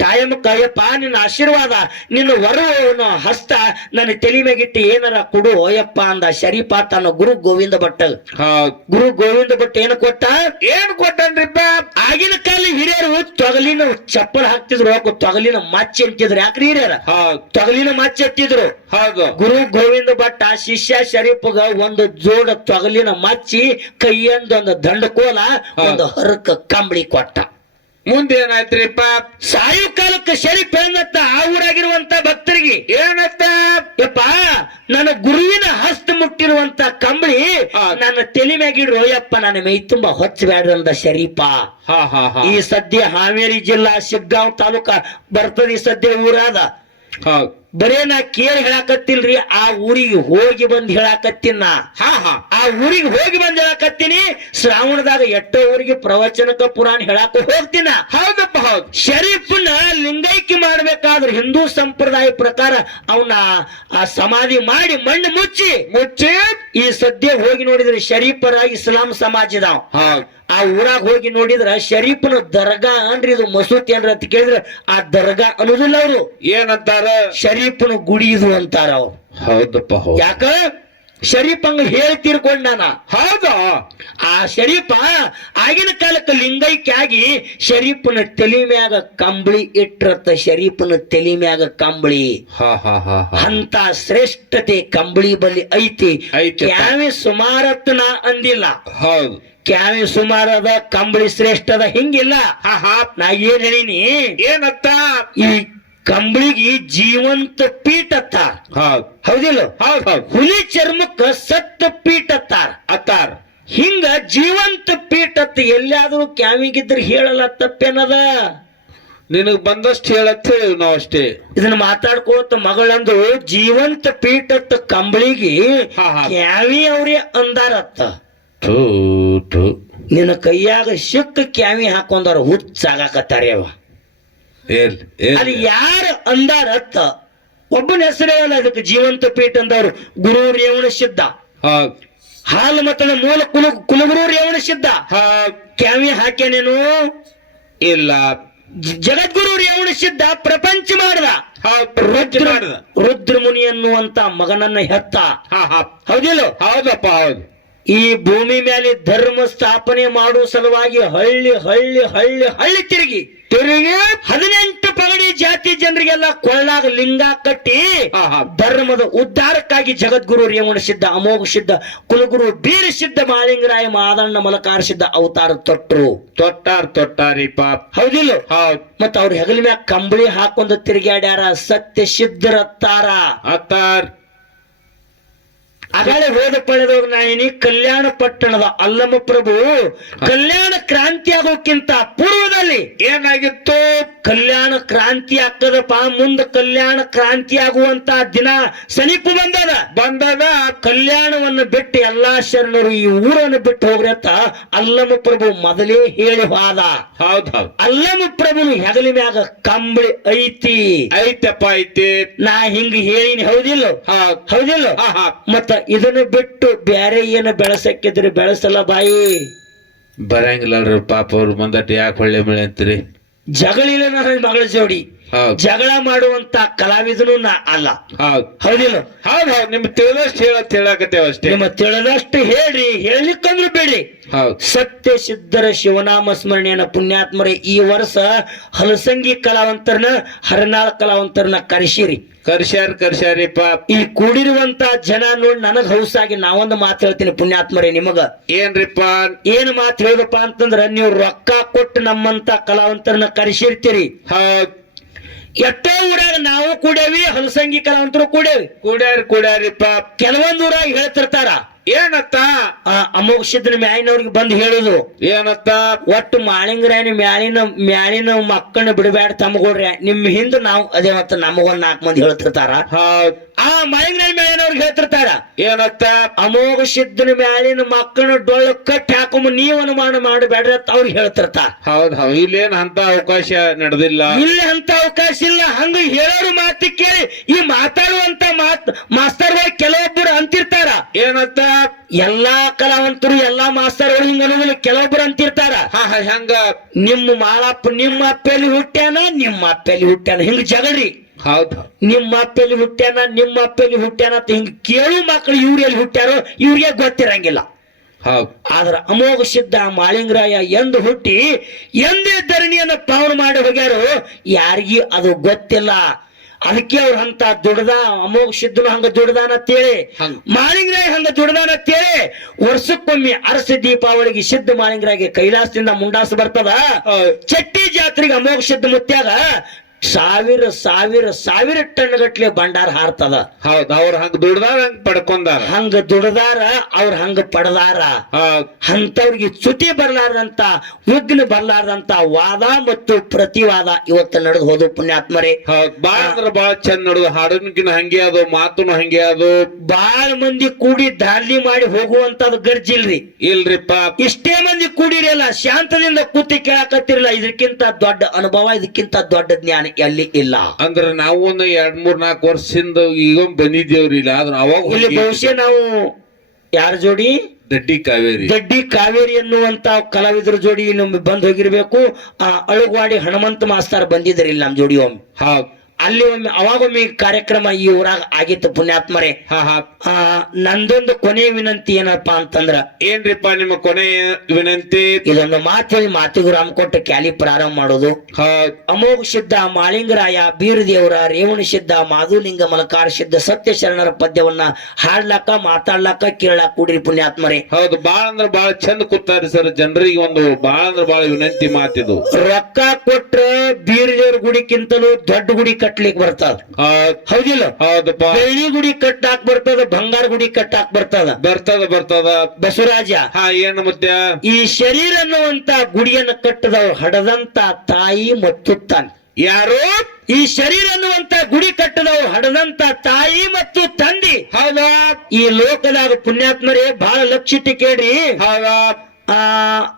ಟೈಮ್ ಕಯ್ಯಪ್ಪ ನಿನ್ನ ಆಶೀರ್ವಾದ ನಿನ್ನ ವರುಣ ಹಸ್ತ ನನ್ನ ತಲೆ ಮ್ಯಾಗಿಟ್ಟು ಏನಾರ ಕೊಡು ಅಯ್ಯಪ್ಪ ಅಂದ ಶರೀಫ ತನ್ನ ಗುರು ಗೋವಿಂದ ಭಟ್ಟ. ಗುರು ಗೋವಿಂದ ಭಟ್ಟ ಏನು ಕೊಟ್ಟನ್ರಿಪ್ಪ? ಆಗಿನ ಕಾಲ ಹಿರಿಯರು ತೊಗಲಿನ ಚಪ್ಪಲ್ ಹಾಕ್ತಿದ್ರು, ತೊಗಲಿನ ಮಚ್ಚಿ ಅಂತಿದ್ರು. ಯಾಕ್ರಿ ಹಿರಿಯರ ತೊಗಲಿನ ಮಚ್ಚಿ ಹತ್ತಿದ್ರು? ಗುರು ಗೋವಿಂದ ಭಟ್ಟ ಶಿಷ್ಯ ಶರೀಫ್ಗ ಒಂದು ಜೋಡ ತೊಗಲಿನ ಮಚ್ಚಿ, ಕೈಯಂದೊಂದು ದಂಡಕೋಲ, ಒಂದು ಹರಕ ಕಂಬಳಿ ಕೊಟ್ಟ. ಮುಂದೆ ಏನಾಯ್ತ್ರಿಪ್ಪ? ಸಾಯು ಕಾಲಕ್ಕೆ ಶರೀಫ್ ಏನತ್ತ ಆ ಊರಾಗಿರುವಂತ ಭಕ್ತರಿಗೆ ಏನತ್ತ? ಯಪ್ಪ ನನ್ನ ಗುರುವಿನ ಹಸ್ತ ಮುಟ್ಟಿರುವಂತ ಕಂಬಳಿ ನನ್ನ ತಲೆ ಮ್ಯಾಗಿಡ್ರು ಯಪ್ಪ, ನನ್ನ ಮೈ ತುಂಬಾ ಹೊಚ್ಚಬೇಡ್ರಂದ ಶರೀಫ. ಈ ಸದ್ಯ ಹಾವೇರಿ ಜಿಲ್ಲಾ ಶಿಗ್ಗಾಂವ್ ತಾಲೂಕ ಬರ್ತದ. ಈ ಸದ್ಯ ಊರಾದ. ಬರೇ ನಾ ಕೇಳಿ ಹೇಳಾಕತ್ತಿಲ್ರಿ, ಆ ಊರಿಗೆ ಹೋಗಿ ಬಂದ್ ಹೇಳಾಕತ್ತೀನ. ಆ ಊರಿಗೆ ಹೋಗಿ ಬಂದ್ ಹೇಳಾಕತ್ತೀನಿ. ಶ್ರಾವಣದಾಗ ಎಷ್ಟೋ ಊರಿಗೆ ಪ್ರವಚನಕ ಪುರಾಣ ಹೇಳಾಕ ಹೋಗ್ತೀನ. ಹೌದಪ್ಪ, ಹೌದು. ಶರೀಫ್ನ ಲಿಂಗೈಕ್ಯ ಮಾಡ್ಬೇಕಾದ್ರೆ ಹಿಂದೂ ಸಂಪ್ರದಾಯ ಪ್ರಕಾರ ಅವನ ಆ ಸಮಾಧಿ ಮಾಡಿ ಮಣ್ಣು ಮುಚ್ಚಿ ಈ ಸದ್ಯ ಹೋಗಿ ನೋಡಿದ್ರೆ ಶರೀಫರ ಇಸ್ಲಾಂ ಸಮಾಜದ ಆ ಊರಾಗ ಹೋಗಿ ನೋಡಿದ್ರ ಶರೀಫನ ದರ್ಗಾ ಅನ್ರಿ, ಇದು ಮಸೂತಿ ಅನ್ರಿ ಅಂತ ಕೇಳಿದ್ರ ಆ ದರ್ಗಾ ಅನ್ನೋದಿಲ್ಲ. ಅವರು ಏನಂತಾರ? ಶರೀಫನ ಗುಡಿ ಇದು ಅಂತಾರ ಅವ್ರು. ಹೌದಪ್ಪ. ಯಾಕ ಶರೀಫ್ ಹಂಗ ಹೇಳಿ ತೀರ್ಕೊಂಡಾನ. ಹೌದು. ಆ ಶರೀಫ ಆಗಿನ ಕಾಲಕ್ಕೆ ಲಿಂಗೈಕ್ಯ ಆಗಿ ಶರೀಫನ ತಲೆ ಮ್ಯಾಗ ಕಂಬಳಿ ಇಟ್ರತ್ತ. ಶರೀಫನ ತಲೆ ಮ್ಯಾಗ ಕಂಬಳಿ ಅಂತ ಶ್ರೇಷ್ಠತೆ ಕಂಬಳಿ ಬಲ್ಲಿ ಐತಿ. ಕ್ಯಾವಿ ಸುಮಾರತ್ನ ಅಂದಿಲ್ಲ. ಹೌದು, ಕ್ಯಾವಿ ಸುಮಾರದ ಕಂಬಳಿ ಶ್ರೇಷ್ಠದ ಹಿಂಗಿಲ್ಲ. ನಾ ಏನ್ ಹೇಳಿನಿ ಏನತ್ತ? ಈ ಕಂಬಳಿಗೆ ಜೀವಂತ ಪೀಠ ಅತ್ತಾರ. ಹೌದಿಲ್ಲ? ಹುಲಿ ಚರ್ಮಕ್ಕ ಸತ್ತ ಪೀಠ ಅತ್ತಾರ. ಹಿಂಗ ಜೀವಂತ ಪೀಠ ಎಲ್ಲಾದ್ರೂ ಕ್ಯಾವಿಗಿದ್ರೆ ಹೇಳಲ್ಲ ತಪ್ಪೇನದ? ನಿನಗ್ ಬಂದಷ್ಟು ಹೇಳತ್ ಹೇಳಿ ನಾವು ಅಷ್ಟೇ. ಇದನ್ನ ಮಾತಾಡ್ಕೋತ ಮಗಳಂದು ಜೀವಂತ ಪೀಠತ್ತ ಕಂಬಳಿಗೆ ಹಾ, ಹಾ. ಕ್ಯಾವಿ ಅವ್ರೇ ಅಂದಾರತ್ತ. ಥೂ ಥೂ. ನಿನ್ನ ಕೈಯಾಗ ಸಿಕ್ಕ ಕ್ಯಾವಿ ಹಾಕೊಂಡಾರ ಹುಚ್ಚಾಗಕತ್ತಾರ ಅವ. ಅಲ್ಲಿ ಯಾರು ಅಂದಾರತ್ತ ಒಬ್ಬನ ಹೆಸರೇ ಅಲ್ಲ ಅದಕ್ಕೆ ಜೀವಂತ ಪೀಠ ಅಂದವರು. ಗುರು ರೇವಣ ಸಿದ್ಧ, ಹಾಲು ಮತದ ಮೂಲ ಕುಲಗುರು ರೇವಣ ಸಿದ್ಧ ಕ್ಯಾವಿ ಹಾಕ್ಯಾನೇನು ಇಲ್ಲ. ಜಗದ್ಗುರು ರೇವಣ ಸಿದ್ಧ ಪ್ರಪಂಚ ಮಾಡ್ದ. ರುದ್ರ ಮುನಿ ಅನ್ನುವಂತ ಮಗನನ್ನ ಹೆತ್ತ. ಹೌದಿಲ್ಲ? ಹೌದಪ್ಪ, ಹೌದು. ಈ ಭೂಮಿ ಮೇಲೆ ಧರ್ಮ ಸ್ಥಾಪನೆ ಮಾಡುವ ಸಲುವಾಗಿ ಹಳ್ಳಿ ಹಳ್ಳಿ ಹಳ್ಳಿ ಹಳ್ಳಿ ತಿರುಗಿ 18 ಪಗಡಿ ಜಾತಿ ಜನರಿಗೆಲ್ಲ ಕೊಳ್ಳಾಗ ಲಿಂಗ ಕಟ್ಟಿ ಧರ್ಮದ ಉದ್ಧಾರಕ್ಕಾಗಿ ಜಗದ್ಗುರು ರೇವಣ ಸಿದ್ಧ, ಅಮೋಘ ಸಿದ್ಧ, ಕುಲಗುರು ಬೀರ ಸಿದ್ಧ, ಮಾಳಿಂಗರಾಯ, ಮಾದಣ್ಣ, ಮಲಕಾರ ಸಿದ್ಧ ಅವತಾರ ತೊಟ್ಟಾರಿಪ್ಪ. ಹೌದಿಲ್ಲ? ಮತ್ತ ಅವ್ರ ಹೆಗಲ ಮ್ಯಾಗ ಕಂಬಳಿ ಹಾಕೊಂಡ ತಿರುಗಾಡ್ಯಾರ. ಸತ್ಯ ಸಿದ್ಧರತ್ತಾರ ಅತ್ತಾರ್. ಅಗಾಳೆ ಹೋದ ಪಳೆದೋಗ ನಾಯಿನಿ ಕಲ್ಯಾಣ ಪಟ್ಟಣದ ಅಲ್ಲಮ ಪ್ರಭು ಕಲ್ಯಾಣ ಕ್ರಾಂತಿ ಆಗೋಕ್ಕಿಂತ ಪೂರ್ವದಲ್ಲಿ ಏನಾಗಿತ್ತು? ಕಲ್ಯಾಣ ಕ್ರಾಂತಿ ಆಗ್ತದಪ್ಪ. ಮುಂದ ಕಲ್ಯಾಣ ಕ್ರಾಂತಿ ಆಗುವಂತ ದಿನ ಸಮೀಪ ಬಂದದ. ಕಲ್ಯಾಣವನ್ನು ಬಿಟ್ಟು ಎಲ್ಲಾ ಶರಣರು ಈ ಊರನ್ನು ಬಿಟ್ಟು ಹೋಗ್ರಿ ಅಂತ ಅಲ್ಲಮ ಪ್ರಭು ಮೊದಲೇ ಹೇಳಿ ಹೋದ. ಹೌದೌದು. ಅಲ್ಲಮ ಪ್ರಭುನು ಹೆಗಲಿ ಮ್ಯಾಗ ಕಂಬಳಿ ಐತಪ್ಪ ಐತಿ. ನಾ ಹಿಂಗ ಹೇಳಿನಿ. ಹೌದಿಲ್ಲ? ಹೌದಿಲ್ಲ? ಮತ್ತ ಇದನ್ನು ಬಿಟ್ಟು ಬೇರೆ ಏನು ಬೆಳೆಸಕ್ಕಿದ್ರಿ ಬೆಳೆಸಲ್ಲ ಬಾಯಿ ಬರಂಗಿಲ್ಲಲ್ರಿ ಪಾಪ. ಅವ್ರು ಬಂದಟ್ಟು ಯಾಕೆ ಹೊಳ್ಳೆ ಮಳೆ ಅಂತೀರಿ? ಜಗಳಿಲ್ಲ ನನ್ನ ಮಗಳ ಜೋಡಿ. ಜಗಳ ಮಾಡುವಂತ ಕಲಾವಿದನು ನಾ ಅಲ್ಲ. ಹೌದಿಲ್ಲ? ಹೌದು. ನಿಮ್ಗೆ ತಿಳಿದಷ್ಟು ಹೇಳಕತ್ತೇವ ಅಷ್ಟೇ. ನಿಮ್ಮ ತಿಳಿದಷ್ಟು ಹೇಳ್ರಿ, ಹೇಳಿಕ್ಕಂದ್ರು ಬೇಡಿ. ಸತ್ಯ ಸಿದ್ಧರ ಶಿವನಾಮ ಸ್ಮರಣೆಯನ್ನ ಪುಣ್ಯಾತ್ಮರೇ ಈ ವರ್ಷ ಹಲಸಂಗಿ ಕಲಾವಂತರನ್ನ ಹರನಾಳ ಕಲಾವಂತರನ್ನ ಕರ್ಸ್ಯಾರಿಪ್ಪ. ಈ ಕೂಡಿರುವಂತ ಜನ ನೋಡಿ ನನಗ್ ಹೌಸಾಗಿ ನಾವೊಂದು ಮಾತು ಹೇಳ್ತೀನಿ ಪುಣ್ಯಾತ್ಮರೇ ನಿಮಗ. ಏನ್ರಿಪ್ಪ? ಏನ್ ಮಾತು ಹೇಳ್ದಪ್ಪ ಅಂತಂದ್ರ ನೀವು ರೊಕ್ಕ ಕೊಟ್ಟು ನಮ್ಮಂತ ಕಲಾವಂತರನ್ನ ಕರೆಸಿರ್ತೀರಿ. ಎಷ್ಟೋ ಊರಾಗ ನಾವು ಕೂಡೇವಿ, ಹಲಸಂಗಿ ಕಲಾವಂತರು ಕೂಡ್ಯಾರಿಪ್ಪ. ಕೆಲವೊಂದು ಊರಾಗ ಹೇಳ್ತಿರ್ತಾರ ಏನತ್ತ? ಅಮೋಘ ಸಿದ್ಧನ ಮ್ಯಾಲಿನವ್ರಿಗೆ ಬಂದು ಹೇಳುದು ಏನತ್ತ? ಒಟ್ಟು ಮಾಳಿಂಗರಾಯನ ಮ್ಯಾಲಿನ ಮಕ್ಕಳನ್ನ ಬಿಡಬೇಡ ತಮ್ಮಗೋಡ್ರಿ, ನಿಮ್ ಹಿಂದ ನಾವು ಅದೇ ಮತ್ತ ನಮಗೊಂದ್ 4 ಮಂದಿ ಹೇಳ್ತಿರ್ತಾರ. ಆ ಮಾಳಿಂಗರಾಯನ ಮ್ಯಾಲಿನವ್ರಿಗೆ ಹೇಳ್ತಿರ್ತಾರ ಏನತ್ತ? ಅಮೋಘ ಸಿದ್ಧನ ಮ್ಯಾಲಿನ ಮಕ್ಕಳನ್ನ ಡೊಳ್ಳು ಕಟ್ಟಿ ಹಾಕೊಂಬ ನೀವ್ ಅನುಮಾನ ಮಾಡಬೇಡ್ರಿ ಅಂತ ಅವ್ರಿಗೆ ಹೇಳ್ತಿರ್ತಾರ. ಹೌದು. ಇಲ್ಲೇನ್ ಅಂತ ಅವಕಾಶ ನಡೆದಿಲ್ಲ. ಇಲ್ಲಿ ಅಂತ ಅವಕಾಶ ಇಲ್ಲ. ಹಂಗ ಹೇಳೋರು ಮಾತಿ ಕೇಳಿ ಈ ಮಾತಾಡುವಂತ ಮಾಸ್ತರ್ಗಳು ಕೆಲವೊಬ್ಬರು ಅಂತಿರ್ತಾರ ಏನತ್ತ? ಎಲ್ಲಾ ಕಲಾವಂತರು ಎಲ್ಲಾ ಮಾಸ್ತರ್ಗಳು ಹಿಂಗ ಅನ್ನೋದಿಲ್ಲ. ಕೆಲವೊಬ್ರು ಅಂತಿರ್ತಾರ ಹೆಂಗ? ನಿಮ್ಮ ಮಾಳಪ್ಪ ನಿಮ್ಮ ಅಪ್ಪೆಯಲ್ಲಿ ಹುಟ್ಟ್ಯಾನ, ನಿಮ್ಮ ಅಪ್ಪೆಯಲ್ಲಿ ಹುಟ್ಟ್ಯಾನ, ಹಿಂಗ ಜಗಳ್ರಿ. ಹೌದು. ನಿಮ್ಮ ಅಪ್ಪೆಯಲ್ಲಿ ಹುಟ್ಟ್ಯಾನ ಅಂತ ಹಿಂಗ ಕೇಳು ಮಕ್ಕಳು ಇವ್ರೆಲ್ಲಿ ಹುಟ್ಟ್ಯಾರೋ ಇವ್ರಿಗೆ ಗೊತ್ತಿರಂಗಿಲ್ಲ. ಆದ್ರ ಅಮೋಘ ಸಿದ್ಧ ಮಾಳಿಂಗರಾಯ ಎಂದು ಹುಟ್ಟಿ ಎಂದೇ ಧರಣಿಯನ್ನ ಪಾವನ ಮಾಡಿ ಹೋಗ್ಯಾರೋ ಯಾರಿಗಿ ಅದು ಗೊತ್ತಿಲ್ಲ. ಅದಕ್ಕೆ ಅವ್ರ ಅಂತ ದುಡ್ದ ಅಮೋಘ ಸಿದ್ಧನು ಹಂಗ ದುಡ್ದಾನತ್ತೇಳಿ, ಮಾಳಿಂಗರಾಯ ಹಂಗ ದುಡ್ದಾನತ್ತೇಳಿ ವರ್ಷಕ್ಕೊಮ್ಮೆ ಅರಸ ದೀಪಾವಳಿಗೆ ಸಿದ್ಧ ಮಾಳಿಂಗರಾಯಗೆ ಕೈಲಾಸದಿಂದ ಮುಂಡಾಸ ಬರ್ತದ. ಚಟ್ಟಿ ಜಾತ್ರೆಗೆ ಅಮೋಘ ಸಿದ್ಧ ಮುತ್ಯಾಗ ಸಾವಿರ ಟನ್ ಗಟ್ಲೆ ಭಂಡಾರ ಹಾರ್ತದ. ಹೌದು. ಅವ್ರ ಹಂಗ ದುಡ್ದಾರ ಹಂಗ ಪಡ್ಕೊಂಡಾರ. ಹಂಗ ದುಡ್ದಾರ ಅವ್ರ ಹಂಗ ಪಡದಾರ. ಅಂತವ್ರಿಗೆ ಚ್ಯುತಿ ಬರ್ಲಾರ್ದಂತ ವಿಘ್ನ ಬರ್ಲಾರ್ದಂತ ವಾದ ಮತ್ತು ಪ್ರತಿವಾದ ಇವತ್ತು ನಡೆದು ಹೋದು ಪುಣ್ಯಾತ್ಮರೇ. ಬಾಳ ಅಂದ್ರ ಬಾಳ ಚಂದ ನಡೆದು. ಹಾಡನ್ಕಿನ ಹಂಗೆ ಅದು, ಮಾತುನು ಹಂಗೆ ಅದು. ಬಾಳ ಮಂದಿ ಕೂಡಿ ದಾರಿ ಮಾಡಿ ಹೋಗುವಂತದ್ ಗರ್ಜಿಲ್ರಿ. ಇಲ್ರಿಪ್ಪ. ಇಷ್ಟೇ ಮಂದಿ ಕೂಡಿರಲ್ಲ, ಶಾಂತದಿಂದ ಕೂತಿ ಕೇಳಕತ್ತಿರಲ್ಲ. ಇದಕ್ಕಿಂತ ದೊಡ್ಡ ಅನುಭವ, ಇದಕ್ಕಿಂತ ದೊಡ್ಡ ಜ್ಞಾನ ಎಲ್ಲಿ ಇಲ್ಲ. ಅಂದ್ರೆ ನಾವು ಒಂದು 2-3-4 ವರ್ಷದಿಂದ ಈಗ ಬಂದಿದ್ದೇವ್ರಿ. ಇಲ್ಲ ಆದ್ರೆ ಅವಾಗ ಇಲ್ಲಿ ಬಹುಶಃ ನಾವು ಯಾರ ಜೋಡಿ ದಡ್ಡಿ ಕಾವೇರಿ ಎನ್ನುವಂತ ಕಲಾವಿದರ ಜೋಡಿ ನಮ್ಗೆ ಬಂದ್ ಹೋಗಿರ್ಬೇಕು. ಅಳುಗವಾಡಿ ಹನುಮಂತ ಮಾಸ್ತರ್ ಬಂದಿದ್ರಿ ಇಲ್ಲಿ ನಮ್ ಜೋಡಿ ಒಮ್ಮೆ. ಅಲ್ಲಿ ಅವಾಗೊಮ್ಮೆ ಕಾರ್ಯಕ್ರಮ ಈ ಊರಾಗ ಆಗಿತ್ತು ಪುಣ್ಯಾತ್ಮರೇ. ನಂದೊಂದು ಕೊನೆ ವಿನಂತಿ ಏನಪ್ಪಾ ಅಂತಂದ್ರ. ಏನ್ರಿಪ್ಪ ನಿಮ್ಮ ಕೊನೆ ವಿನಂತಿ? ಇದೊಂದು ಮಾತು ಹೇಳಿ ಮಾತಿಗೂ ರಾಮ್ ಕೊಟ್ಟು ಕ್ಯಾಲಿ ಪ್ರಾರಂಭ ಮಾಡೋದು. ಅಮೋಘ ಸಿದ್ಧ ಮಾಳಿಂಗರಾಯ, ಬೀರದೇವರ, ರೇವಣ ಸಿದ್ಧ, ಮಾಧುಲಿಂಗ, ಮಲಕಾರ ಸಿದ್ಧ, ಸತ್ಯ ಶರಣರ ಪದ್ಯವನ್ನ ಹಾಡ್ಲಾಕ, ಮಾತಾಡ್ಲಾಕ, ಕೇಳಾಕ ಕೂಡ್ರಿ ಪುಣ್ಯಾತ್ಮರೇ. ಹೌದು. ಬಾಳ ಅಂದ್ರ ಬಾಳ ಚಂದ ಕೂತಾರಿ ಸರ್. ಜನರಿಗೆ ಒಂದು ಬಾಳ ಅಂದ್ರ ಬಾಳ ವಿನಂತಿ ಮಾತಿದು. ರೊಕ್ಕ ಕೊಟ್ರ ಬೀರದೇವ್ರ ಗುಡಿಕ್ಕಿಂತಲೂ ದೊಡ್ಡ ಗುಡಿ ಕಟ್ಲಿಕ್ ಬರ್ತದ. ಹೌದ್ ಹೌದಿಲ್ಲ? ಹೌದಪ್ಪ. ಬೆಳ್ಳಿ ಗುಡಿ ಕಟ್ಟಾಕ್ ಬರ್ತದ, ಬಂಗಾರ ಗುಡಿ ಕಟ್ಟಾಕ್ ಬರ್ತದ. ಬರ್ತದ ಬಸವರಾಜ, ಹಾ ಏನು ಮತ್ತೆ ಈ ಶರೀರ ಅನ್ನುವಂತ ಗುಡಿಯನ್ನು ಕಟ್ಟದವ್ರು ಹಡದಂತ ತಾಯಿ ಮತ್ತು ತಂದೆ. ಯಾರು? ಈ ಶರೀರ ಅನ್ನುವಂತ ಗುಡಿ ಕಟ್ಟದವ್ರು ಹಡದಂತ ತಾಯಿ ಮತ್ತು ತಂದಿ. ಹೌದಾ? ಈ ಲೋಕದಾಗ ಪುಣ್ಯಾತ್ಮರೇ ಬಹಳ ಲಕ್ಷಿಟ್ಟು ಕೇಳ್ರಿ. ಹೌದಾ?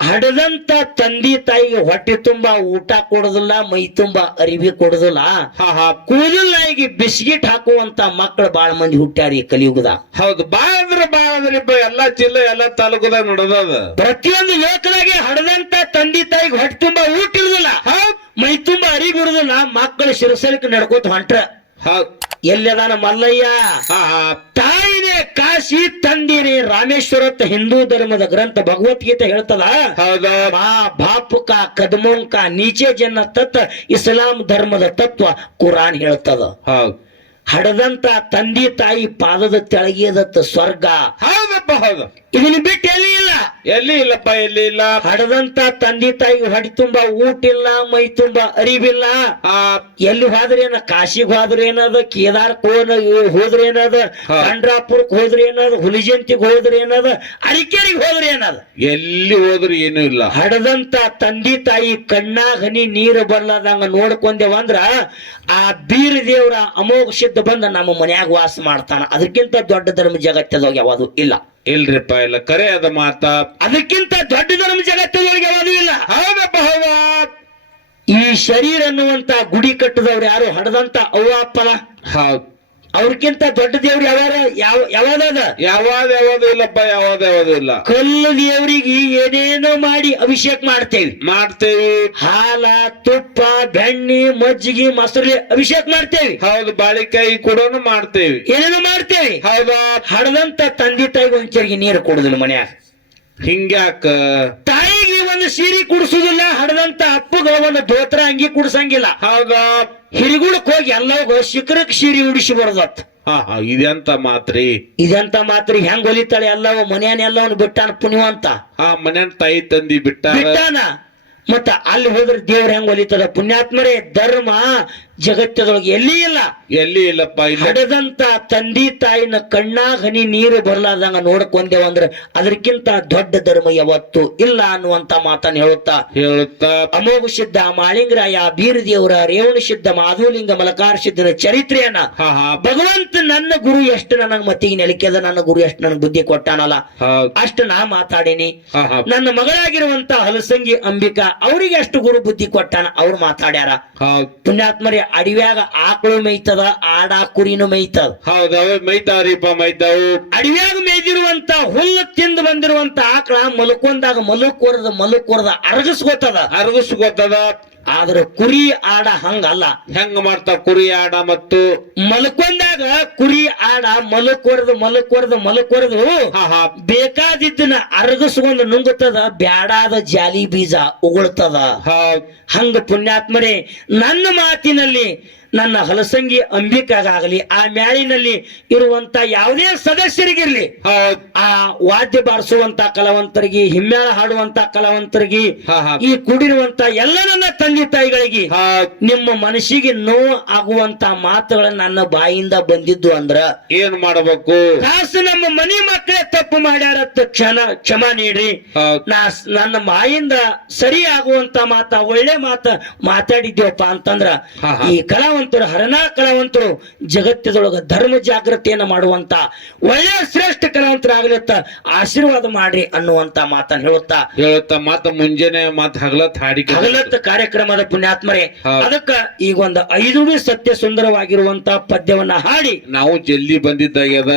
ಹಡದಂತ ತಂದಿ ತಾಯಿಗೆ ಹೊಟ್ಟೆ ತುಂಬಾ ಊಟ ಕೊಡುದಿಲ್ಲ, ಮೈ ತುಂಬಾ ಅರಿವಿ ಕೊಡುದಿಲ್ಲ. ಹಾ ಕೂದಲ್ ನಾಯಿಗೆ ಬಿಸ್ಕಿಟ್ ಹಾಕುವಂತ ಮಕ್ಕಳು ಬಾಳ ಮಂದಿ ಹುಟ್ಟ್ಯಾರ ಈ ಕಲಿಯುಗದ. ಹೌದು. ಬಾಳ ಅಂದ್ರಿಪ್ಪ ಎಲ್ಲಾ ಜಿಲ್ಲೆ ಎಲ್ಲಾ ತಾಲೂಕದಾಗ ನೋಡೋದ. ಪ್ರತಿಯೊಂದು ಲೋಕದಾಗೆ ಹಡದಂತ ತಂದಿ ತಾಯಿಗೆ ಹೊಟ್ಟೆ ತುಂಬಾ ಊಟ ಇರುದಿಲ್ಲ, ಮೈ ತುಂಬಾ ಅರಿವಿ ಇರುದಿಲ್ಲ. ಮಕ್ಕಳು ಶಿರಸಲಿಕ್ ನಡ್ಕೋತ ಹೊಂಟ್ರ. ಹೌದ್. ಎಲ್ಲದಾನ ಮಲ್ಲಯ್ಯ? ತಾಯಿನೇ ಕಾಶಿ, ತಂದಿನೇ ರಾಮೇಶ್ವರತ್ ಹಿಂದೂ ಧರ್ಮದ ಗ್ರಂಥ ಭಗವದ್ಗೀತೆ ಹೇಳ್ತದ. ಹೌದಾ? ಮಾ ಬಾಪು ಕಾ ಕದಮೋಂ ಕಾ ನೀಚೆ ಜನ್ನ ತತ್ವ ಇಸ್ಲಾಂ ಧರ್ಮದ ತತ್ವ ಕುರಾನ್ ಹೇಳ್ತದ. ಹೌದ್. ಹಡದಂತ ತಂದಿ ತಾಯಿ ಪಾದದ ತೆಳಗಿಯದತ್ತ ಸ್ವರ್ಗ. ಹೌದಪ್ಪ ಹೌದು. ಇದನ್ನ ಬಿಟ್ಟು ಎಲ್ಲಿ ಇಲ್ಲ, ಎಲ್ಲಿ ಇಲ್ಲಪ್ಪ, ಎಲ್ಲಿ ಇಲ್ಲ. ಹಡದಂತ ತಂದಿ ತಾಯಿಗೆ ಹೊಡಿ ತುಂಬಾ ಊಟ ಇಲ್ಲ, ಮೈ ತುಂಬಾ ಅರಿವಿಲ್ಲ. ಎಲ್ಲಿ ಹೋದ್ರೇನ? ಕಾಶಿಗೆ ಹೋದ್ರೆ ಏನದ, ಕೇದಾರ್ಕ್ ಹೋದ್ರೆ ಏನದ, ಪಂಡ್ರಾಪುರಕ್ ಹೋದ್ರೆ ಏನದ, ಹುಲಿಜಂತಿಗೆ ಹೋದ್ರೆ ಏನದ, ಅರಿಕೆರಿಗೆ ಹೋದ್ರೆ ಏನದ, ಎಲ್ಲಿ ಹೋದ್ರು ಏನು ಇಲ್ಲ. ಹಡದಂತ ತಂದಿ ತಾಯಿ ಕಣ್ಣಾಗ ಹನಿ ನೀರು ಬರ್ಲಾದಂಗ ನೋಡ್ಕೊಂಡೇವಂದ್ರ ಆ ಬೀರ ದೇವ್ರ ಅಮೋಘ ಸಿದ್ಧ ಬಂದ ನಮ್ಮ ಮನ್ಯಾಗ ವಾಸ ಮಾಡ್ತಾನ. ಅದಕ್ಕಿಂತ ದೊಡ್ಡ ಧರ್ಮ ಜಗತ್ತದಾಗ ಯಾವುದು ಇಲ್ಲ. ಇಲ್ರಿಪ್ಪ, ಇಲ್ಲ ಕರೆ ಅದ ಮಾತ. ಅದಕ್ಕಿಂತ ದೊಡ್ಡ ಧರ್ಮ ಜಗತ್ತದಾಗ ಯಾವುದು ಇಲ್ಲ. ಹೌದಪ್ಪ ಹೌದಾ? ಈ ಶರೀರ ಅನ್ನುವಂತ ಗುಡಿ ಕಟ್ಟದವ್ರು ಯಾರು? ಹಡದಂತ ಅವ್ವ ಅಪ್ಪಲ. ಹೌದ್. ಅವ್ರಕ್ಕಿಂತ ದೊಡ್ಡ ದೇವ್ರು ಯಾವ್ಯಾವ್ದ? ಯಾವ್ದು ಇಲ್ಲಪ್ಪ, ಯಾವ್ದು ಇಲ್ಲ. ಕಲ್ಲು ದೇವ್ರಿಗೆ ಏನೇನೋ ಮಾಡಿ ಅಭಿಷೇಕ ಮಾಡ್ತೇವಿ. ಹಾಲ, ತುಪ್ಪ, ಬೆಣ್ಣೆ, ಮಜ್ಜಿಗೆ, ಮೊಸರು ಅಭಿಷೇಕ ಮಾಡ್ತೇವಿ. ಹೌದು. ಬಾಳಿಕಾಯಿ ಕೂಡ ಮಾಡ್ತೇವಿ. ಏನೇನೋ ಮಾಡ್ತೇವಿ. ಹೌದಾ? ಹಡದಂತ ತಂದೆ ತಾಯಿಗೆ ಒಂಚರಿಗೆ ನೀರು ಕೊಡುದಿಲ್ಲ ಮನ್ಯಾಗ. ಹಿಂಗ್ಯಾಕ? ತಾಯಿಗೆ ಒಂದು ಸೀರೆ ಕುಡಿಸುದಿಲ್ಲ, ಹಡದಂತ ಅಪ್ಪಗ ಒಂದು ಧೋತ್ರ ಅಂಗಿ ಕುಡ್ಸಂಗಿಲ್ಲ. ಹೌದಾ? ಹಿರಿಗುಳಕ್ ಹೋಗಿ ಎಲ್ಲವೂ ಶಿಖರಕ್ ಸೀರೆ ಉಡಿಸಿ ಬರೋದತ್. ಇದೆಂತ ಮಾತ್ರಿ? ಇದೆಂತ ಮಾತ್ರ ಹೆಂಗ್ ಹೊಲಿತಾಳೆ ಎಲ್ಲವೂ ಮನೆಯನ್ನ ಎಲ್ಲವನ್ನು ಬಿಟ್ಟಾನ ಪುಣ್ಯವಂತ. ಮನೆಯನ್ ತಾಯಿ ತಂದಿ ಬಿಟ್ಟಾನ. ಮತ್ತ ಅಲ್ಲಿ ಹೋದ್ರೆ ದೇವ್ರ ಹೆಂಗ್ ಹೊಲಿತದ? ಪುಣ್ಯಾತ್ಮರೇ, ಧರ್ಮ ಜಗತ್ತದೊಳಗೆ ಎಲ್ಲಿ ಇಲ್ಲ, ಎಲ್ಲಿ ಇಲ್ಲಪ್ಪ. ಹಡದಂತ ತಂದಿ ತಾಯಿನ ಕಣ್ಣಾಗ ಹನಿ ನೀರು ಬರ್ಲಾದಂಗ ನೋಡ್ಕೊಂಡೇವಂದ್ರ ಅದಕ್ಕಿಂತ ದೊಡ್ಡ ಧರ್ಮ ಯಾವತ್ತು ಇಲ್ಲ ಅನ್ನುವಂತ ಮಾತನ್ನ ಹೇಳುತ್ತಾ ಅಮೋಘ ಸಿದ್ಧ ಮಾಳಿಂಗರಾಯ, ಬೀರ ದೇವರ, ರೇವಣ ಸಿದ್ಧ, ಮಾಧುಲಿಂಗ, ಮಲಕಾರ ಸಿದ್ಧರ ಚರಿತ್ರೆಯನ್ನ ಭಗವಂತ ನನ್ನ ಗುರು ಎಷ್ಟು ನನಗ್ ಮತ್ತಿಗೆ ನೆಲಕ್ಕೆದ, ನನ್ನ ಗುರು ಎಷ್ಟು ನನಗ್ ಬುದ್ಧಿ ಕೊಟ್ಟಾನಲ್ಲ ಅಷ್ಟು ನಾ ಮಾತಾಡೀನಿ. ನನ್ನ ಮಗಳಾಗಿರುವಂತ ಹಲಸಂಗಿ ಅಂಬಿಕಾ ಅವರಿಗೆ ಎಷ್ಟು ಗುರು ಬುದ್ಧಿ ಕೊಟ್ಟಾನ ಅವ್ರು ಮಾತಾಡ್ಯಾರ. ಪುಣ್ಯಾತ್ಮರೇ, ಅಡವ್ಯಾಗ ಆಕಳು ಮೇಯ್ತದ, ಆಡ ಕುರಿನು ಮೇಯ್ತದ. ಹೌದವ ಮೇಯ್ತಾವ್ರಿಪ್ಪ, ಮೇಯ್ತಾವು. ಅಡವ್ಯಾಗ ಮೇಯ್ದಿರುವಂತ ಹುಲ್ಲು ತಿಂದು ಬಂದಿರುವಂತ ಆಕಳ ಮಲ್ಕೊಂಡಾಗ ಮಲಕ್ಕೊರದ ಅರಗಿಸ್ಕೋತದ. ಆದ್ರ ಕುರಿ ಆಡ ಹಂಗಲ್ಲ. ಹೆಂಗ ಮಾಡ್ತಾವ? ಕುರಿ ಆಡ ಮತ್ತು ಮಲ್ಕೊಂಡಾಗ ಕುರಿ ಆಡ ಮಲಕ್ಕೊರದು ಬೇಕಾದಿದ್ದನ್ನ ಅರಗಿಸ್ಕೊಂಡು ನುಂಗುತ್ತದ, ಬ್ಯಾಡಾದ ಜಾಲಿ ಬೀಜ ಉಗುಳ್ತದ. ಹಂಗ ಪುಣ್ಯಾತ್ಮರೇ, ನನ್ನ ಮಾತಿನಲ್ಲಿ ನನ್ನ ಹಲಸಂಗಿ ಅಂಬಿಕಾಗಲಿ ಆ ಮ್ಯಾಳಿನಲ್ಲಿ ಇರುವಂತ ಯಾವುದೇ ಸದಸ್ಯರಿಗಿರ್ಲಿ, ಆ ವಾದ್ಯ ಬಾರಿಸುವಂತ ಕಲಾವಂತರಿಗೆ, ಹಿಮ್ಮೇಳ ಹಾಡುವಂತ ಕಲಾವಂತರಿಗೆ, ಈ ಕೂಡಿರುವಂತ ಎಲ್ಲ ನನ್ನ ತಂದೆ ತಾಯಿಗಳಿಗೆ ನಿಮ್ಮ ಮನಸ್ಸಿಗೆ ನೋವು ಆಗುವಂತ ಮಾತುಗಳನ್ನ ನನ್ನ ಬಾಯಿಂದ ಬಂದಿದ್ದು ಅಂದ್ರ ಏನ್ ಮಾಡಬೇಕು? ಕಾಸು ನಮ್ಮ ಮನೆ ಮಕ್ಕಳೇ ತಪ್ಪು ಮಾಡ್ಯಾರ, ಕ್ಷಮ ನೀಡ್ರಿ. ನನ್ನ ಬಾಯಿಂದ ಸರಿ ಆಗುವಂತ ಮಾತ, ಒಳ್ಳೆ ಮಾತ ಮಾತಾಡಿದ್ಯಪ್ಪ ಅಂತಂದ್ರ ಈ ಕಲಾವಂತರು, ಹರನಾ ಕಲಾವಂತರು ಜಗತ್ತದೊಳಗ ಧರ್ಮ ಜಾಗೃತಿಯನ್ನ ಮಾಡುವಂತ ಒಳ್ಳೆ ಶ್ರೇಷ್ಠ ಕಲಾವಂತರಾಗ್ಲತ್ತ ಆಶೀರ್ವಾದ ಮಾಡ್ರಿ ಅನ್ನುವಂತ ಮಾತನ್ನ ಹೇಳುತ್ತಾ ಮಾತ ಮುಂಜಾನೆ ಮಾತು ಹಗಲತ್ ಕಾರ್ಯಕ್ರಮದ ಪುಣ್ಯಾತ್ಮರೇ, ಅದಕ್ಕ ಈಗ ಒಂದು 5 ಸತ್ಯ ಸುಂದರವಾಗಿರುವಂತ ಪದ್ಯವನ್ನ ಹಾಡಿ ನಾವು ಜಲ್ದಿ ಬಂದಿದ್ದಾಗ್ಯದ.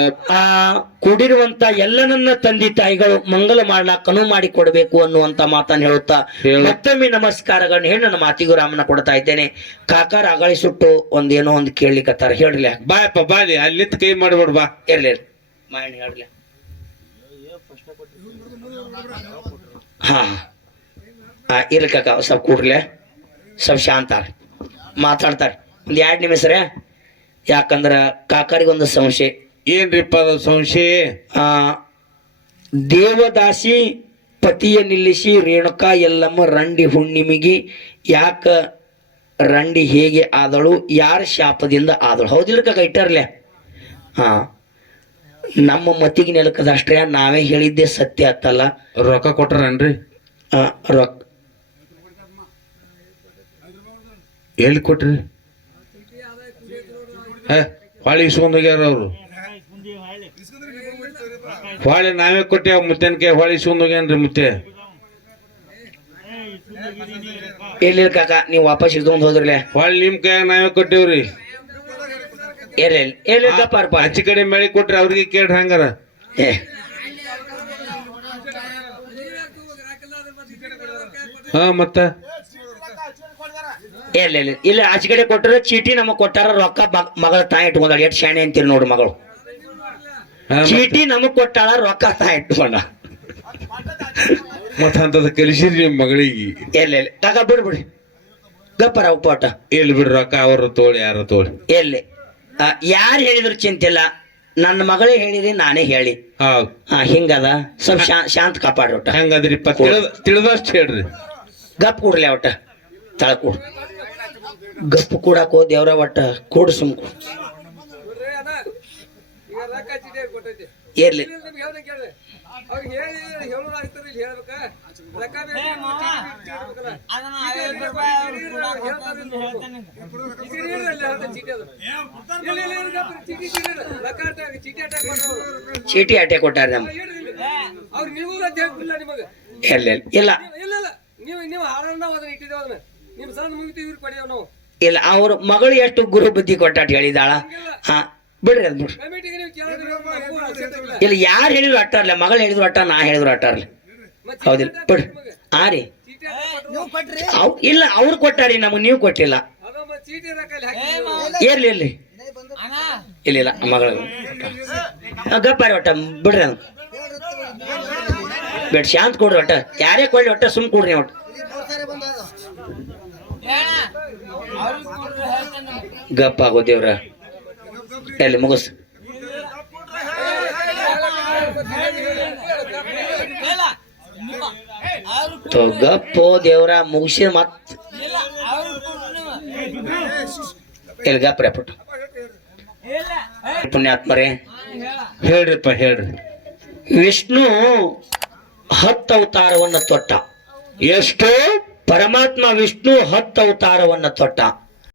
ಕೂಡಿರುವಂತ ಎಲ್ಲ ನನ್ನ ತಂದೆ ತಾಯಿಗಳು ಮಂಗಲ ಮಾಡ್ಲಾಕ ಅನುವು ಮಾಡಿ ಕೊಡಬೇಕು ಅನ್ನುವಂತ ಮಾತನ್ನ ಹೇಳುತ್ತಾ ಮತ್ತೊಮ್ಮೆ ನಮಸ್ಕಾರಗಳನ್ನ ಹೇಳಿ ನನ್ನ ಮಾತಿಗೂ ರಾಮನ ಕೊಡ್ತಾ ಇದ್ದೇನೆ. ಕಾಕಾರ ಅಗಾಳಿ ಸುಟ್ಟು ಒಂದೇನೋ ಒಂದು ಕೇಳಲಿಕ್ಕತ್ತಾರ, ಹೇಳ್ರಿ. ಬಾಯಪ್ಪ ಬಾಲಿ, ಅಲ್ಲಿ ಕೈ ಮಾಡ್ಬಿಡ್ ಬಾ. ಇರ್ಲಿ ಮಾಡಿ ಹೇಳ್ರಿ. ಇರ್ಲಿ ಕಾಕ, ಸ್ವಲ್ಪ ಕೂಡ್ರಲೆ, ಸ್ವಲ್ಪ ಶಾಂತ ಮಾತಾಡ್ತಾರೆ ಒಂದ್ 2 ನಿಮಿಷ ರೇ. ಯಾಕಂದ್ರ ಕಾಕರಿಗೊಂದು ಸಂಶಯ. ಏನ್ರಿಪ್ಪ ಅದು ಸಂಶಯ? ದೇವದಾಸಿ ಪತಿಯ ನಿಲ್ಲಿಸಿ ರೇಣುಕಾ ಎಲ್ಲಮ್ಮ ರಂಡಿ ಹುಣ್ಣಿಮಿಗಿ ಯಾಕ ರಂಡಿ ಹೇಗೆ ಆದಳು, ಯಾರ ಶಾಪದಿಂದ ಆದಳು? ಹೌದಿಲ್ಲ ಕಾಕ? ಇಟ್ಟರ್ಲೆ. ಹಾ, ನಮ್ಮ ಮತಿಗೆ ನೆಲಕದಷ್ಟ್ರೆ ನಾವೇ ಹೇಳಿದ್ದೆ ಸತ್ಯ ಆತಲ್ಲ. ರೊಕ್ಕ ಕೊಟ್ರನ್ರಿ? ರೊಕ್ಕ ಎಲ್ಲಿ ಕೊಟ್ರಿ? ಹೊಳಿ ಇಸ್ಕೊಂಡ್ ಹೋಗ್ಯಾರ ಅವ್ರು. ಹೊಳಿ ನಾವೇ ಕೊಟ್ಟೇವ ಮುತ್ತೇನ್ ಕೈ ಹೊಳಿ ಇಸ್ಕೊಂಡ್ ಹೋಗ್ಯಾನ್ರಿ ಮುತ್ತೆ. ಎಲ್ಲಿ ಕಾಕ ನೀವು ವಾಪಸ್ ಇಸ್ಕೊಂಡ್ ಹೋದ್ರಲೆ? ಹೊಳಿ ನಿಮ್ ಕೈಯಾಗ ನಾವೇ ಕೊಟ್ಟೇವ್ರಿ. ಆಚೆ ಕಡೆ ಮೇಳಿ ಕೊಟ್ರಿ ಅವ್ರಿಗೆ ಕೇಳ್ರಿ ಹಂಗಾರ. ಹಾ ಮತ್ತ ಇಲ್ಲ ಆಚೆ ಕಡೆ ಕೊಟ್ಟರೆ ಚೀಟಿ ನಮಗ್ ಕೊಟ್ಟಾರ, ರೊಕ್ಕ ಮಗಳ ತಾಯಿ ಇಟ್ಕೊಂಡ. ಎಷ್ಟು ಶಾಣೆ ಅಂತೀರಿ ನೋಡು ಮಗಳು. ಚೀಟಿ ನಮಗ್ ಕೊಟ್ಟಾಳ, ರೊಕ್ಕ ತಾಯಿ ಇಟ್ಕೊಂಡ. ಮತ್ತ ಅಂತದ ಕಲಿಸಿರಿ ನಿಮ್ ಮಗಳಿಗೆ. ಎಲ್ಲ ಕಾಕ ಬಿಡ್ಬಿಡಿ ಗಪ್ಪರ ಉಪ್ಪಾಟ. ಎಲ್ಲಿ ಬಿಡ್ರಿ ರೊಕ್ಕ ಅವ್ರ ತೋಳಿ ಯಾರ ತೋಳಿ. ಎಲ್ಲಿ ಯಾರು ಹೇಳಿದ್ರು ಚಿಂತಿಲ್ಲ, ನನ್ನ ಮಗಳೇ ಹೇಳಿರಿ ನಾನೇ ಹೇಳಿ. ಹಿಂಗದ ಸ್ವಲ್ಪ ಶಾಂತ ಕಾಪಾಡ್ರಿ. ಒಟ್ಟ ಹೆಂಗದ್ರಿಪ್ಪ ತಿಳಿದಷ್ಟು ಹೇಳ್ರಿ. ಗಪ್ ಕೂಡ್ಲಿ ಒಟ್ಟ ತಳ ಕೂಡ್. ಗಪ್ಪು ಕೂಡಾಕೋ ದೇವ್ರ ಒಟ್ಟ ಕೂಡು ಸುಮ್ ಕೂಡ್. ಇರ್ಲಿ ಚೀಟಿ ಅಟೆ ಕೊಟ್ಟಾರ ನಮ್. ಇಲ್ಲ ಇಲ್ಲ ಅವ್ರ ಮಗಳು ಎಷ್ಟು ಗುರು ಬುದ್ಧಿ ಕೊಟ್ಟಾಟ ಹೇಳಿದಾಳ. ಹಾ ಬಿಡ್ರಿ ಅದ್ ಬಿಡ್ರಿ. ಇಲ್ಲ ಯಾರು ಹೇಳಿದ್ರು ಅಟ್ಟಾರ್ಲೆ, ಮಗಳು ಹೇಳಿದ್ರು ಅಟ್ಟ, ನಾ ಹೇಳಿದ್ರು ಅಟ್ಟಾರ್ಲೆ. ಹೌದಿಲ್ಲ ಬಿಡ್ರಿ. ಆ ರೀ ಇಲ್ಲ ಅವ್ರು ಕೊಟ್ಟಾರಿ ನಮಗ್, ನೀವು ಕೊಟ್ಟಿಲ್ಲ. ಇರ್ಲಿ ಇರ್ಲಿ ಇಲ್ಲ ಇಲ್ಲ ಮಗಳು ಗಪ್ಪಾರಿ ಒಟ್ಟ ಬಿಡ್ರಿ. ಅದ್ ಬಿಡ್ ಶಾಂತ ಕೊಡ್ರಿ. ಒಟ್ಟ ಯಾರೇ ಕೊಡ್ಲಿ ಒಟ್ಟ ಸುಮ್ ಕೊಡ್ರಿ. ಒಟ್ಟು ಗಪ್ಪ ಆಗೋ ದೇವ್ರ. ಎಲ್ಲಿ ಮುಗಿಸ್ ಗಪ್ಪೋ ದೇವ್ರ ಮುಗಿಸಿ ಮತ್ ಎಲ್ಲಿ ಗಪ್ಪ ಪುಟ್ಟು ಪುಣ್ಯಾತ್ಮರೇ ಹೇಳ್ರಿಪ್ಪ ಹೇಳ್ರಿ. ವಿಷ್ಣು 10 ಅವತಾರವನ್ನ ತೊಟ್ಟ. ಎಷ್ಟು? ಪರಮಾತ್ಮ ವಿಷ್ಣು 10 ಅವತಾರವನ್ನ ತೊಟ್ಟ.